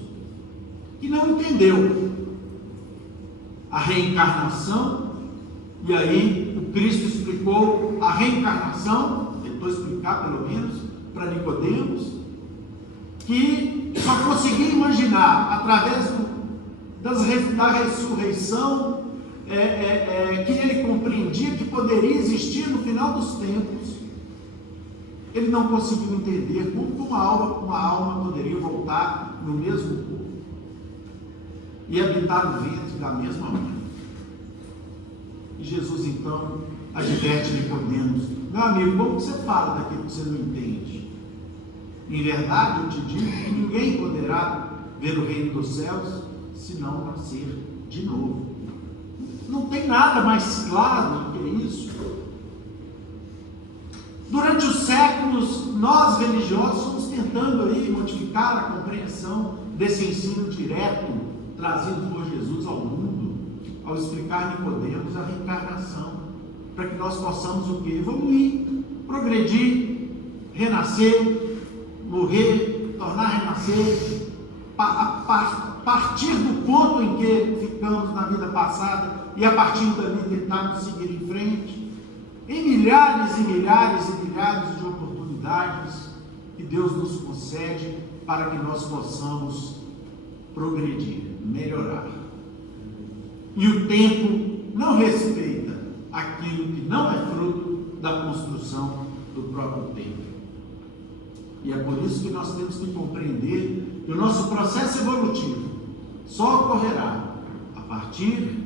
que não entendeu a reencarnação. E aí o Cristo explicou a reencarnação, tentou explicar pelo menos para Nicodemos, que só conseguia imaginar através da ressurreição, que ele compreendia que poderia existir no final dos tempos. Ele não conseguiu entender como uma alma poderia voltar no mesmo corpo e habitar no ventre da mesma mãe. E Jesus então adverte Nicodemos: meu amigo, como você fala daquilo que você não entende? Em verdade eu te digo que ninguém poderá ver o reino dos céus se não nascer de novo. Não tem nada mais claro do que isso. Durante os séculos, nós religiosos fomos tentando aí modificar a compreensão desse ensino direto trazido por Jesus ao mundo, ao explicar a Nicodemos a reencarnação, para que nós possamos o quê? Evoluir, progredir, renascer, morrer, tornar a renascer, partir do ponto em que ficamos na vida passada e a partir dali tentarmos seguir em frente, em milhares e milhares e milhares de oportunidades que Deus nos concede para que nós possamos progredir, melhorar. E o tempo não respeita aquilo que não é fruto da construção do próprio tempo. E é por isso que nós temos que compreender que o nosso processo evolutivo só ocorrerá a partir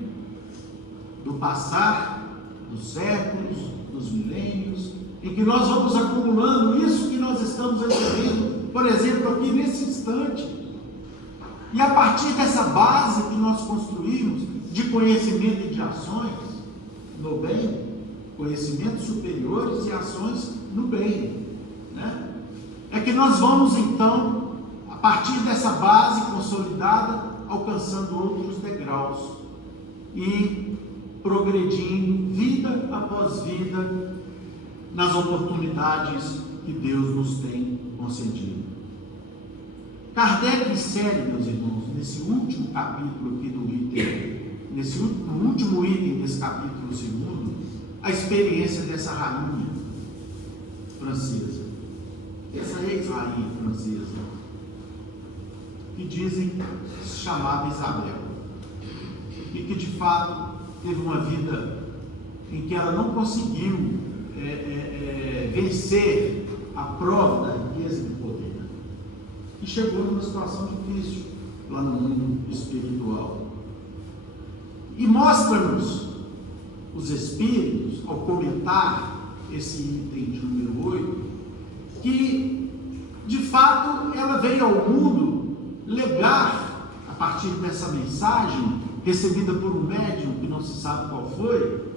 do passar dos séculos, dos milênios, em que nós vamos acumulando isso que nós estamos recebendo, por exemplo, aqui nesse instante. E a partir dessa base que nós construímos de conhecimento e de ações no bem, conhecimentos superiores e ações no bem, né? É que nós vamos então, a partir dessa base consolidada, alcançando outros degraus e progredindo vida após vida nas oportunidades que Deus nos tem concedido. Kardec insere, meus irmãos, nesse último capítulo aqui do item, no último item desse capítulo 2, a experiência dessa rainha francesa, essa ex-rainha francesa, que dizem que se chamava Isabel, e que de fato teve uma vida em que ela não conseguiu vencer a prova da riqueza e do poder, e chegou numa situação difícil lá no mundo espiritual. E mostra-nos os Espíritos, ao comentar esse item de número 8, que de fato ela veio ao mundo legar, a partir dessa mensagem recebida por um médium que não se sabe qual foi,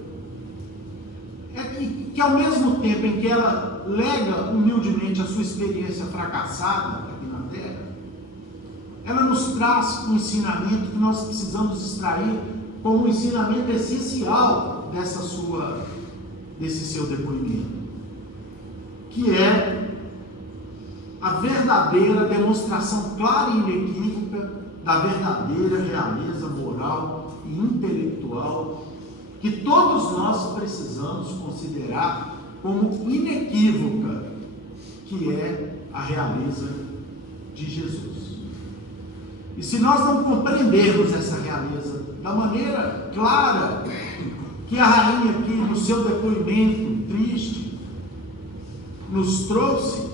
que ao mesmo tempo em que ela lega humildemente a sua experiência fracassada aqui na Terra, ela nos traz um ensinamento que nós precisamos extrair como um ensinamento essencial desse seu depoimento, que é a verdadeira demonstração clara e inequívoca da verdadeira realeza moral e intelectual que todos nós precisamos considerar como inequívoca, que é a realeza de Jesus. E se nós não compreendermos essa realeza da maneira clara que a rainha aqui no seu depoimento triste nos trouxe,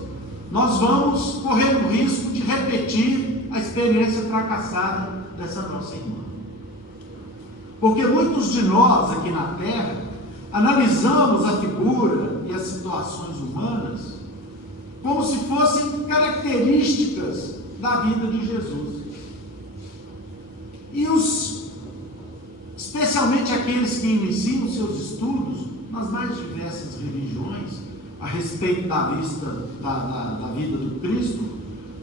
nós vamos correr o risco de repetir a experiência fracassada dessa nossa irmã. Porque muitos de nós aqui na Terra analisamos a figura e as situações humanas como se fossem características da vida de Jesus. E especialmente aqueles que iniciam seus estudos nas mais diversas religiões a respeito da vida do Cristo,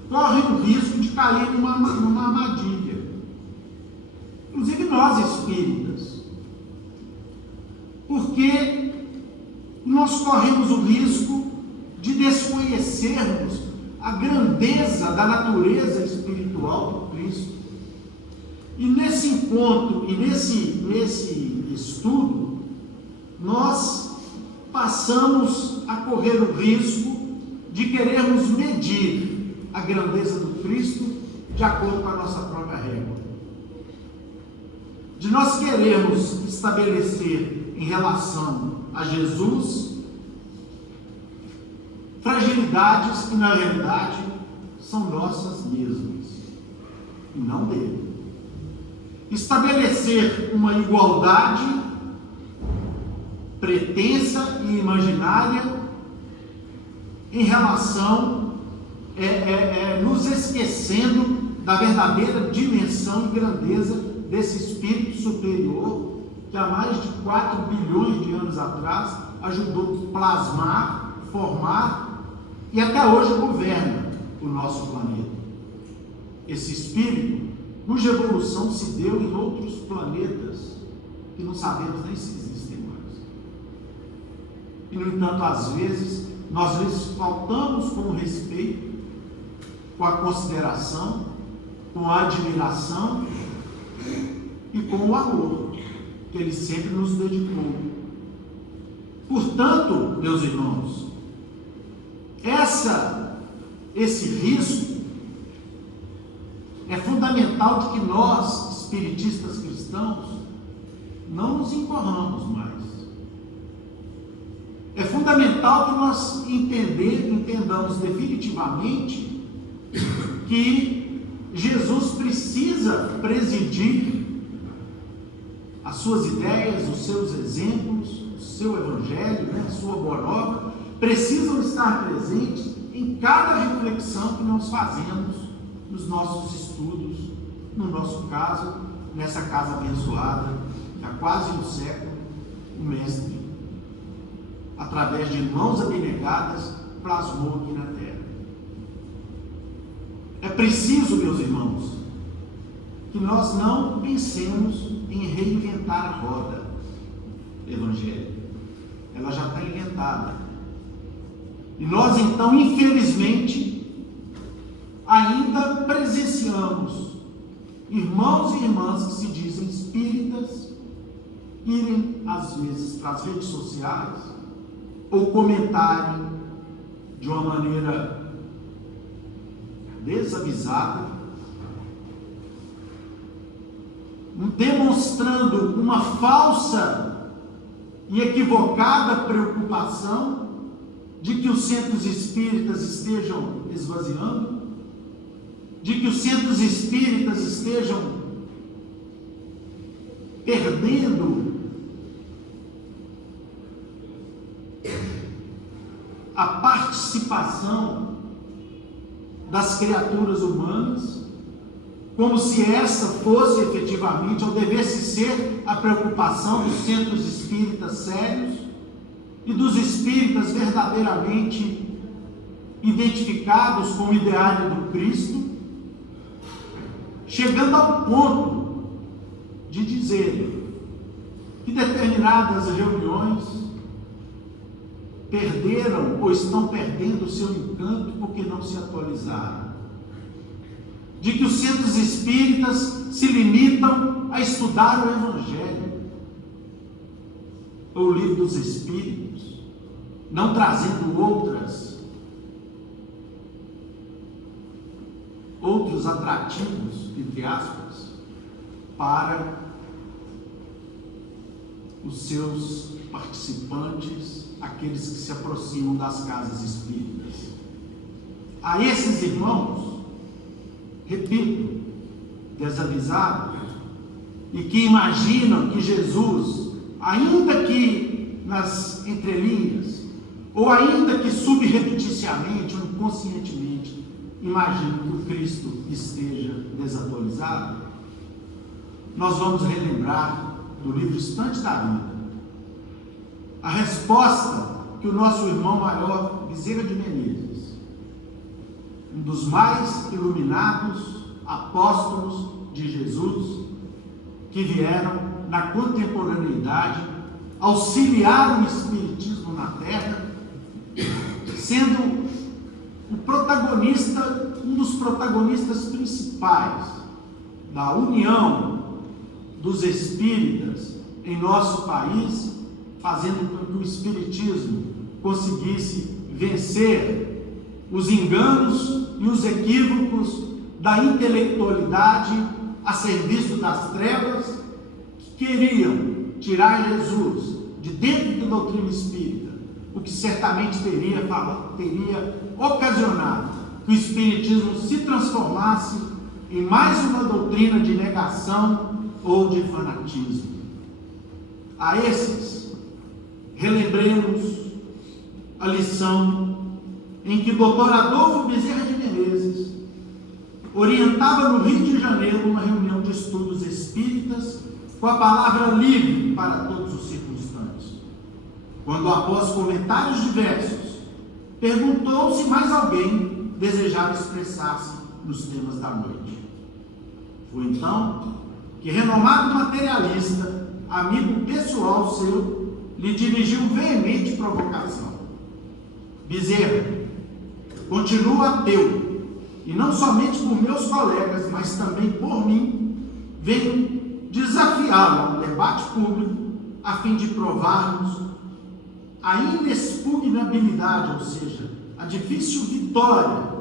correm o risco de cair numa armadilha. Inclusive nós espíritas. Porque nós corremos o risco de desconhecermos a grandeza da natureza espiritual do Cristo. E nesse encontro, e nesse estudo, nós passamos a correr o risco de querermos medir a grandeza do Cristo de acordo com a nossa própria régua. De nós queremos estabelecer em relação a Jesus fragilidades que na realidade são nossas mesmas e não dele. Estabelecer uma igualdade pretensa e imaginária em relação, nos esquecendo da verdadeira dimensão e grandeza desse espírito superior que há mais de 4 bilhões de anos atrás ajudou a plasmar, formar e até hoje governa o nosso planeta. Esse espírito cuja evolução se deu em outros planetas que não sabemos nem se existem mais. E, no entanto, às vezes, nós lhes faltamos com o respeito, com a consideração, com a admiração e com o amor que ele sempre nos dedicou. Portanto, meus irmãos, esse risco é fundamental de que nós, espiritistas cristãos, não nos incorramos mais. É fundamental que nós entendamos definitivamente que Jesus precisa presidir as suas ideias, os seus exemplos, o seu evangelho, a sua boa nova, precisam estar presentes em cada reflexão que nós fazemos nos nossos estudos, no nosso caso, nessa casa abençoada, há quase um século, o Mestre, através de mãos abnegadas, plasmou aqui na Terra. É preciso, meus irmãos, que nós não pensemos em reinventar a roda evangélica. Ela já está inventada. E nós, então, infelizmente, ainda presenciamos irmãos e irmãs que se dizem espíritas irem, às vezes, para as redes sociais ou comentarem de uma maneira desavisada, demonstrando uma falsa e equivocada preocupação de que os centros espíritas estejam esvaziando, de que os centros espíritas estejam perdendo a participação das criaturas humanas, como se essa fosse efetivamente, ou devesse ser, a preocupação dos centros espíritas sérios e dos espíritas verdadeiramente identificados com o ideário do Cristo, chegando ao ponto de dizer que determinadas reuniões perderam ou estão perdendo o seu encanto porque não se atualizaram. De que os centros espíritas se limitam a estudar o Evangelho, ou o Livro dos Espíritos, não trazendo outros atrativos, entre aspas, para os seus participantes, aqueles que se aproximam das casas espíritas. A esses irmãos, repito, desavisados e que imaginam que Jesus, ainda que nas entrelinhas, ou ainda que subrepticiamente ou inconscientemente, imaginam que o Cristo esteja desatualizado, nós vamos relembrar do livro Estante da Vida a resposta que o nosso irmão maior, Bezerra de Menezes, um dos mais iluminados apóstolos de Jesus, que vieram na contemporaneidade auxiliar o Espiritismo na Terra, sendo o protagonista, um dos protagonistas principais da união dos espíritas em nosso país, fazendo com que o Espiritismo conseguisse vencer os enganos e os equívocos da intelectualidade a serviço das trevas, que queriam tirar Jesus de dentro da doutrina espírita, o que certamente teria ocasionado que o Espiritismo se transformasse em mais uma doutrina de negação ou de fanatismo. A esses, relembremos a lição em que Dr. Adolfo Bezerra de Menezes orientava no Rio de Janeiro uma reunião de estudos espíritas com a palavra livre para todos os circunstantes, quando, após comentários diversos, perguntou se mais alguém desejava expressar-se nos temas da noite. Foi então que renomado materialista, amigo pessoal seu, lhe dirigiu veemente provocação: Bezerra, continuo ateu, e não somente por meus colegas, mas também por mim, venho desafiá-lo a um debate público, a fim de provarmos a inexpugnabilidade, ou seja, a difícil vitória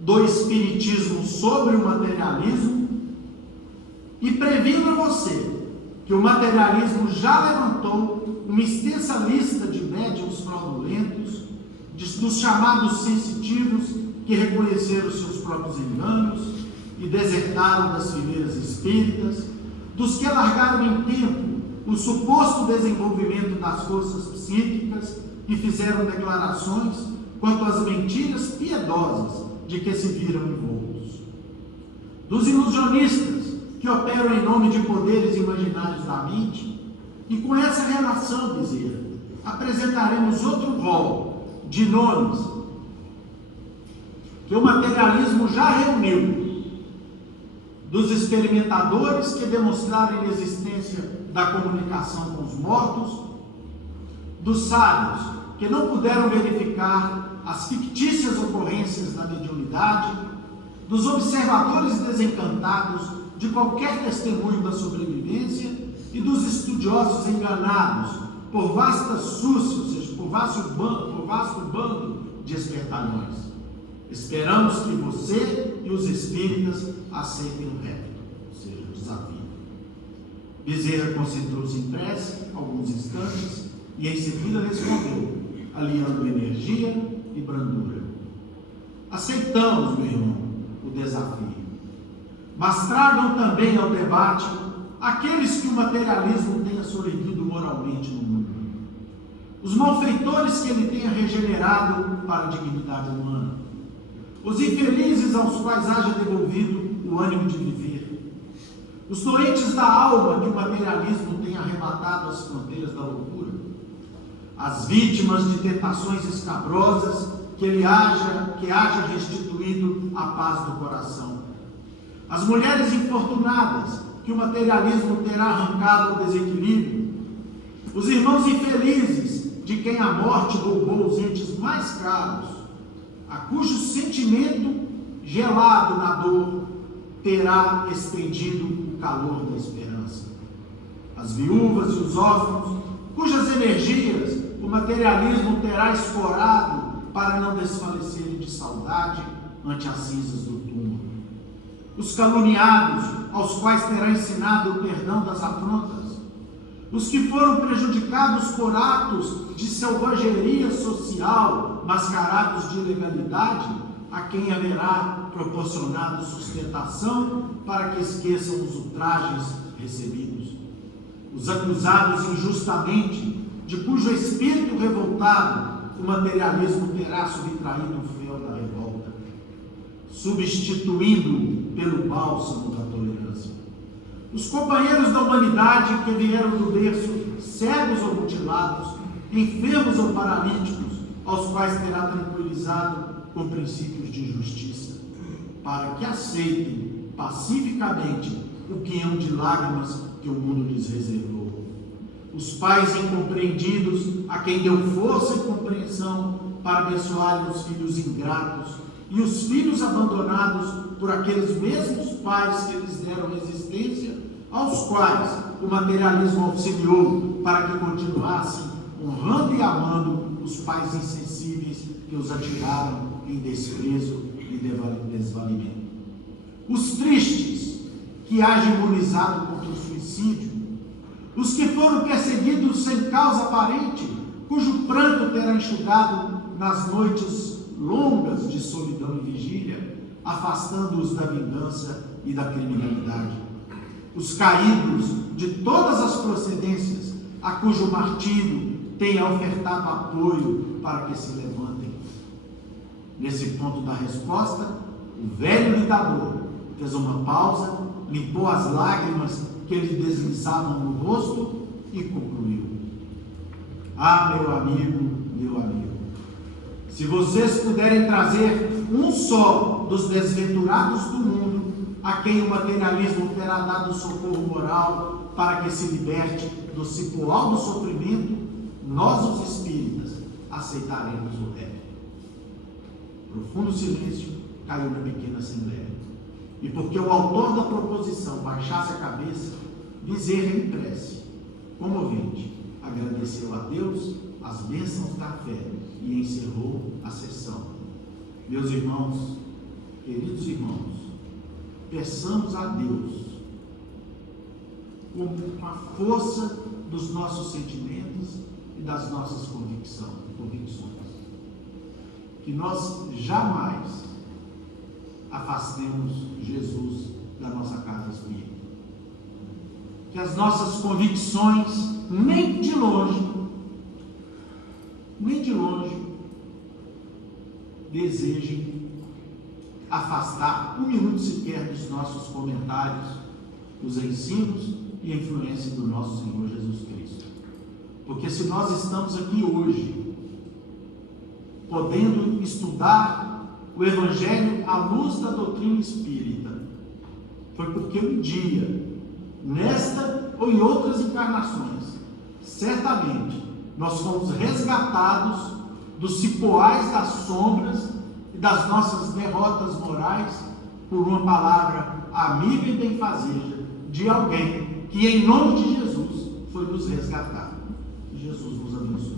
do Espiritismo sobre o materialismo, e previno a você que o materialismo já levantou uma extensa lista de médiuns fraudulentos, dos chamados sensitivos que reconheceram seus próprios enganos e desertaram das fileiras espíritas, dos que alargaram em tempo o suposto desenvolvimento das forças psíquicas e fizeram declarações quanto às mentiras piedosas de que se viram envoltos, dos ilusionistas que operam em nome de poderes imaginários da mente. E com essa relação, Bezerra, apresentaremos outro rol de nomes que o materialismo já reuniu: dos experimentadores que demonstraram a inexistência da comunicação com os mortos, dos sábios que não puderam verificar as fictícias ocorrências da mediunidade, dos observadores desencantados de qualquer testemunho da sobrevivência e dos estudiosos enganados por vastas súcias, ou seja, por vasto bando de espertalhões. Esperamos que você e os espíritas aceitem o reto, ou seja, o desafio. Bezerra concentrou-se em prece alguns instantes e em seguida respondeu, aliando energia e brandura: aceitamos, meu irmão, o desafio, mas tragam também ao debate aqueles que o materialismo tenha sobrevvido moralmente no mundo, os malfeitores que ele tenha regenerado para a dignidade humana, os infelizes aos quais haja devolvido o ânimo de viver, os doentes da alma que o materialismo tenha arrebatado às fronteiras da loucura, as vítimas de tentações escabrosas que haja restituído a paz do coração, as mulheres infortunadas que o materialismo terá arrancado ao desequilíbrio, os irmãos infelizes de quem a morte roubou os entes mais caros, a cujo sentimento gelado na dor terá estendido o calor da esperança, as viúvas e os órfãos cujas energias o materialismo terá escorado para não desfalecerem de saudade ante as cinzas do túmulo, os caluniados aos quais terá ensinado o perdão das afrontas, os que foram prejudicados por atos de selvageria social mascarados de ilegalidade a quem haverá proporcionado sustentação para que esqueçam os ultrajes recebidos. Os acusados injustamente, de cujo espírito revoltado o materialismo terá subtraído o fel da revolta, substituindo pelo bálsamo da tolerância. Os companheiros da humanidade que vieram do berço cegos ou mutilados, enfermos ou paralíticos, aos quais terá tranquilizado com princípios de justiça, para que aceitem pacificamente o guião de lágrimas que o mundo lhes reservou. Os pais incompreendidos, a quem deu força e compreensão para abençoarem os filhos ingratos, e os filhos abandonados por aqueles mesmos pais que lhes deram existência, aos quais o materialismo auxiliou para que continuassem honrando e amando os pais insensíveis que os atiraram em desprezo e desvalimento. Os tristes, que agem imunizados contra o suicídio, os que foram perseguidos sem causa aparente, cujo pranto terá enxugado nas noites longas de solidão e vigília, afastando-os da vingança e da criminalidade. Os caídos de todas as procedências, a cujo martírio tenha ofertado apoio para que se levantem. Nesse ponto da resposta, o velho lidador fez uma pausa, limpou as lágrimas que lhe deslizavam no rosto e concluiu: ah, meu amigo, se vocês puderem trazer um só dos desventurados do mundo, a quem o materialismo terá dado socorro moral para que se liberte do cipoal do sofrimento, nós, os espíritas, aceitaremos o resto. Profundo silêncio caiu na pequena assembleia. E porque o autor da proposição baixasse a cabeça, Bezerra em prece, comovente, agradeceu a Deus as bênçãos da fé e encerrou a sessão. Meus irmãos, queridos irmãos, peçamos a Deus, com a força dos nossos sentimentos e das nossas convicções, que nós jamais afastemos Jesus da nossa casa espírita. Que as nossas convicções, nem de longe, desejem afastar um minuto sequer dos nossos comentários, os ensinos e a influência do nosso Senhor Jesus Cristo. Porque se nós estamos aqui hoje, podendo estudar o Evangelho à luz da doutrina espírita, foi porque um dia, nesta ou em outras encarnações, certamente nós fomos resgatados dos cipoais das sombras e das nossas derrotas morais por uma palavra amiga e benfazeja de alguém que, em nome de Jesus, foi nos resgatar. Que Jesus nos abençoe.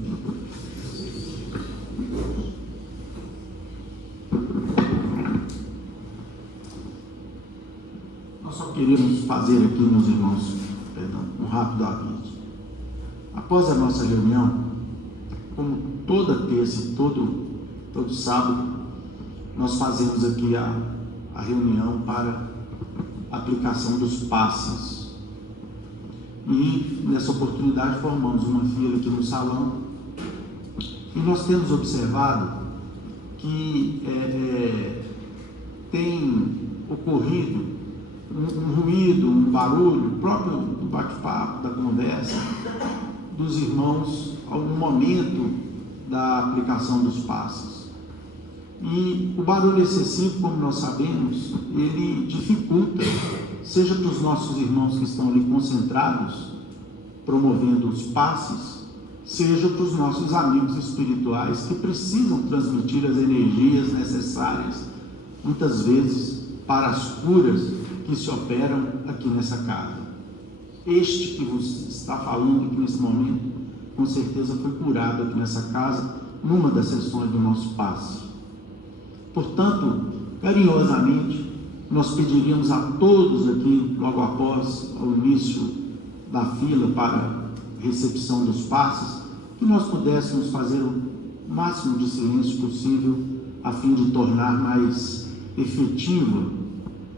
Nós só queríamos fazer aqui, meus irmãos, um rápido aviso. Após a nossa reunião, como toda terça e todo sábado, nós fazemos aqui a reunião para a aplicação dos passes. E nessa oportunidade formamos uma fila aqui no salão e nós temos observado que tem ocorrido um ruído, um barulho próprio do bate-papo, da conversa dos irmãos no momento da aplicação dos passes. E o barulho excessivo, como nós sabemos, ele dificulta, seja para os nossos irmãos que estão ali concentrados, promovendo os passes, seja para os nossos amigos espirituais que precisam transmitir as energias necessárias, muitas vezes, para as curas que se operam aqui nessa casa. Este que vos está falando aqui nesse momento, com certeza foi curado aqui nessa casa, numa das sessões do nosso passe. Portanto, carinhosamente, nós pediríamos a todos aqui, logo após o início da fila para recepção dos passes, que nós pudéssemos fazer o máximo de silêncio possível a fim de tornar mais efetivo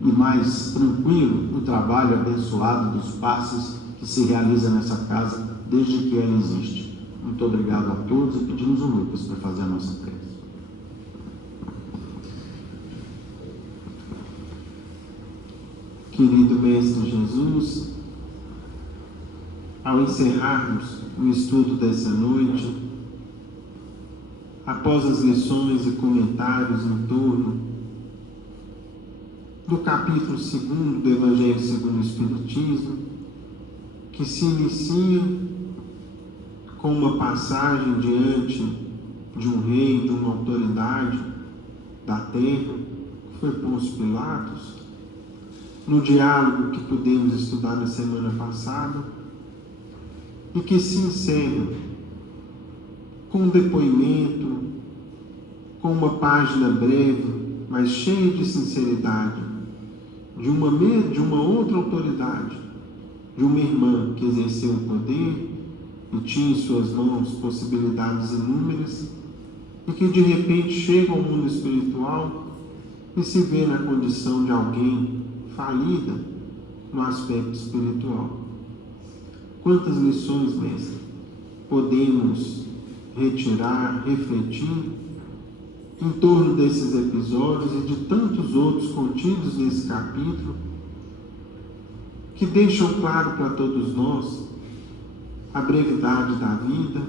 e mais tranquilo o trabalho abençoado dos passos que se realiza nessa casa desde que ela existe. Muito obrigado a todos e pedimos o Lucas para fazer a nossa prece. Querido Mestre Jesus, ao encerrarmos o estudo dessa noite, após as lições e comentários em torno do capítulo 2 do Evangelho segundo o Espiritismo, que se inicia com uma passagem diante de um rei, de uma autoridade da terra, que foi Pôncio Pilatos, no diálogo que pudemos estudar na semana passada, e que se encerra com um depoimento, com uma página breve, mas cheia de sinceridade, de uma outra autoridade, de uma irmã que exerceu o poder e tinha em suas mãos possibilidades inúmeras, e que de repente chega ao mundo espiritual e se vê na condição de alguém falida no aspecto espiritual. Quantas lições, mestre, podemos retirar, refletir em torno desses episódios e de tantos outros contidos nesse capítulo, que deixam claro para todos nós a brevidade da vida,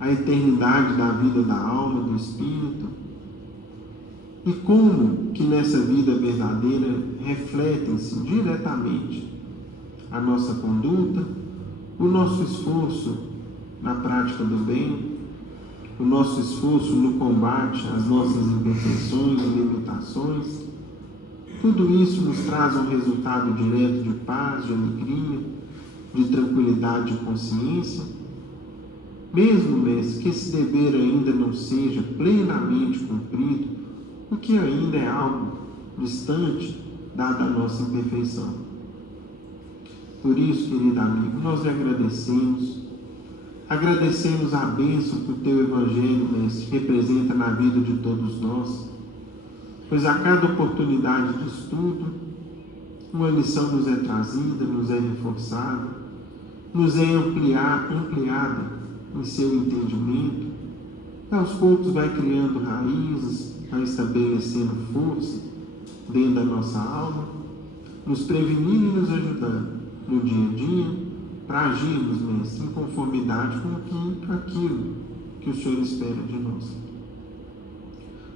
a eternidade da vida da alma, do espírito, e como que nessa vida verdadeira refletem-se diretamente a nossa conduta, o nosso esforço na prática do bem, o nosso esforço no combate às nossas imperfeições e limitações. Tudo isso nos traz um resultado direto de paz, de alegria, de tranquilidade de consciência, mesmo, mestre, que esse dever ainda não seja plenamente cumprido, o que ainda é algo distante, dada a nossa imperfeição. Por isso, querido amigo, nós lhe agradecemos a bênção que o teu Evangelho, mestre, representa na vida de todos nós, pois a cada oportunidade de estudo, uma lição nos é trazida, nos é reforçada, nos é ampliada em seu entendimento, e aos poucos vai criando raízes, vai estabelecendo força dentro da nossa alma, nos prevenindo e nos ajudando no dia a dia, para agirmos, mestre, em conformidade com aquilo que o Senhor espera de nós.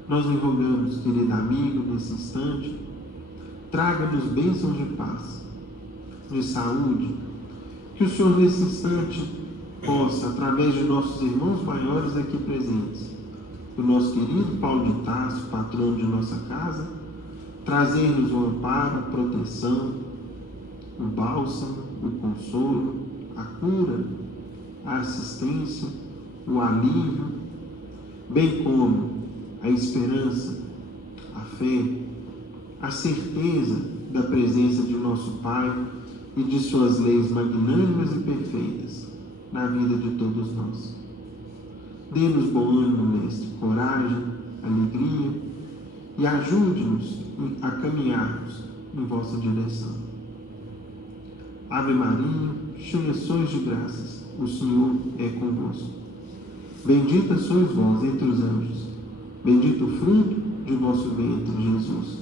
Nós lhe rogamos, querido amigo, nesse instante, traga-nos bênçãos de paz, de saúde, que o Senhor nesse instante possa, através de nossos irmãos maiores aqui presentes, o nosso querido Paulo de Tarso, patrono de nossa casa, trazer-nos o amparo, a proteção, o bálsamo, o consolo, a cura, a assistência, o alívio, bem como a esperança, a fé, a certeza da presença de nosso Pai e de suas leis magnânimas e perfeitas na vida de todos nós. Dê-nos bom ânimo, mestre, coragem, alegria, e ajude-nos a caminharmos em vossa direção. Ave Maria, cheia sois de graças, o Senhor é convosco. Bendita sois vós entre os anjos, bendito o fruto de vosso ventre, Jesus.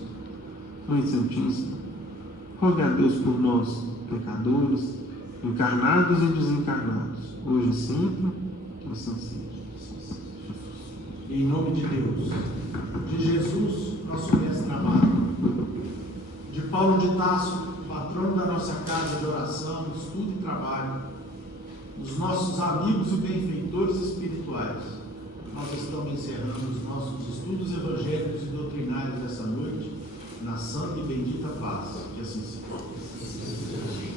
Mãe Santíssima, rogai a Deus por nós, pecadores, encarnados e desencarnados, hoje e sempre, que assim seja. Em nome de Deus, de Jesus, nosso mestre amado, de Paulo de Tarso, patrono da nossa casa de oração, estudo e trabalho, dos nossos amigos e benfeitores espirituais, nós estamos encerrando os nossos estudos evangélicos e doutrinários dessa noite, na santa e bendita paz, que assim seja.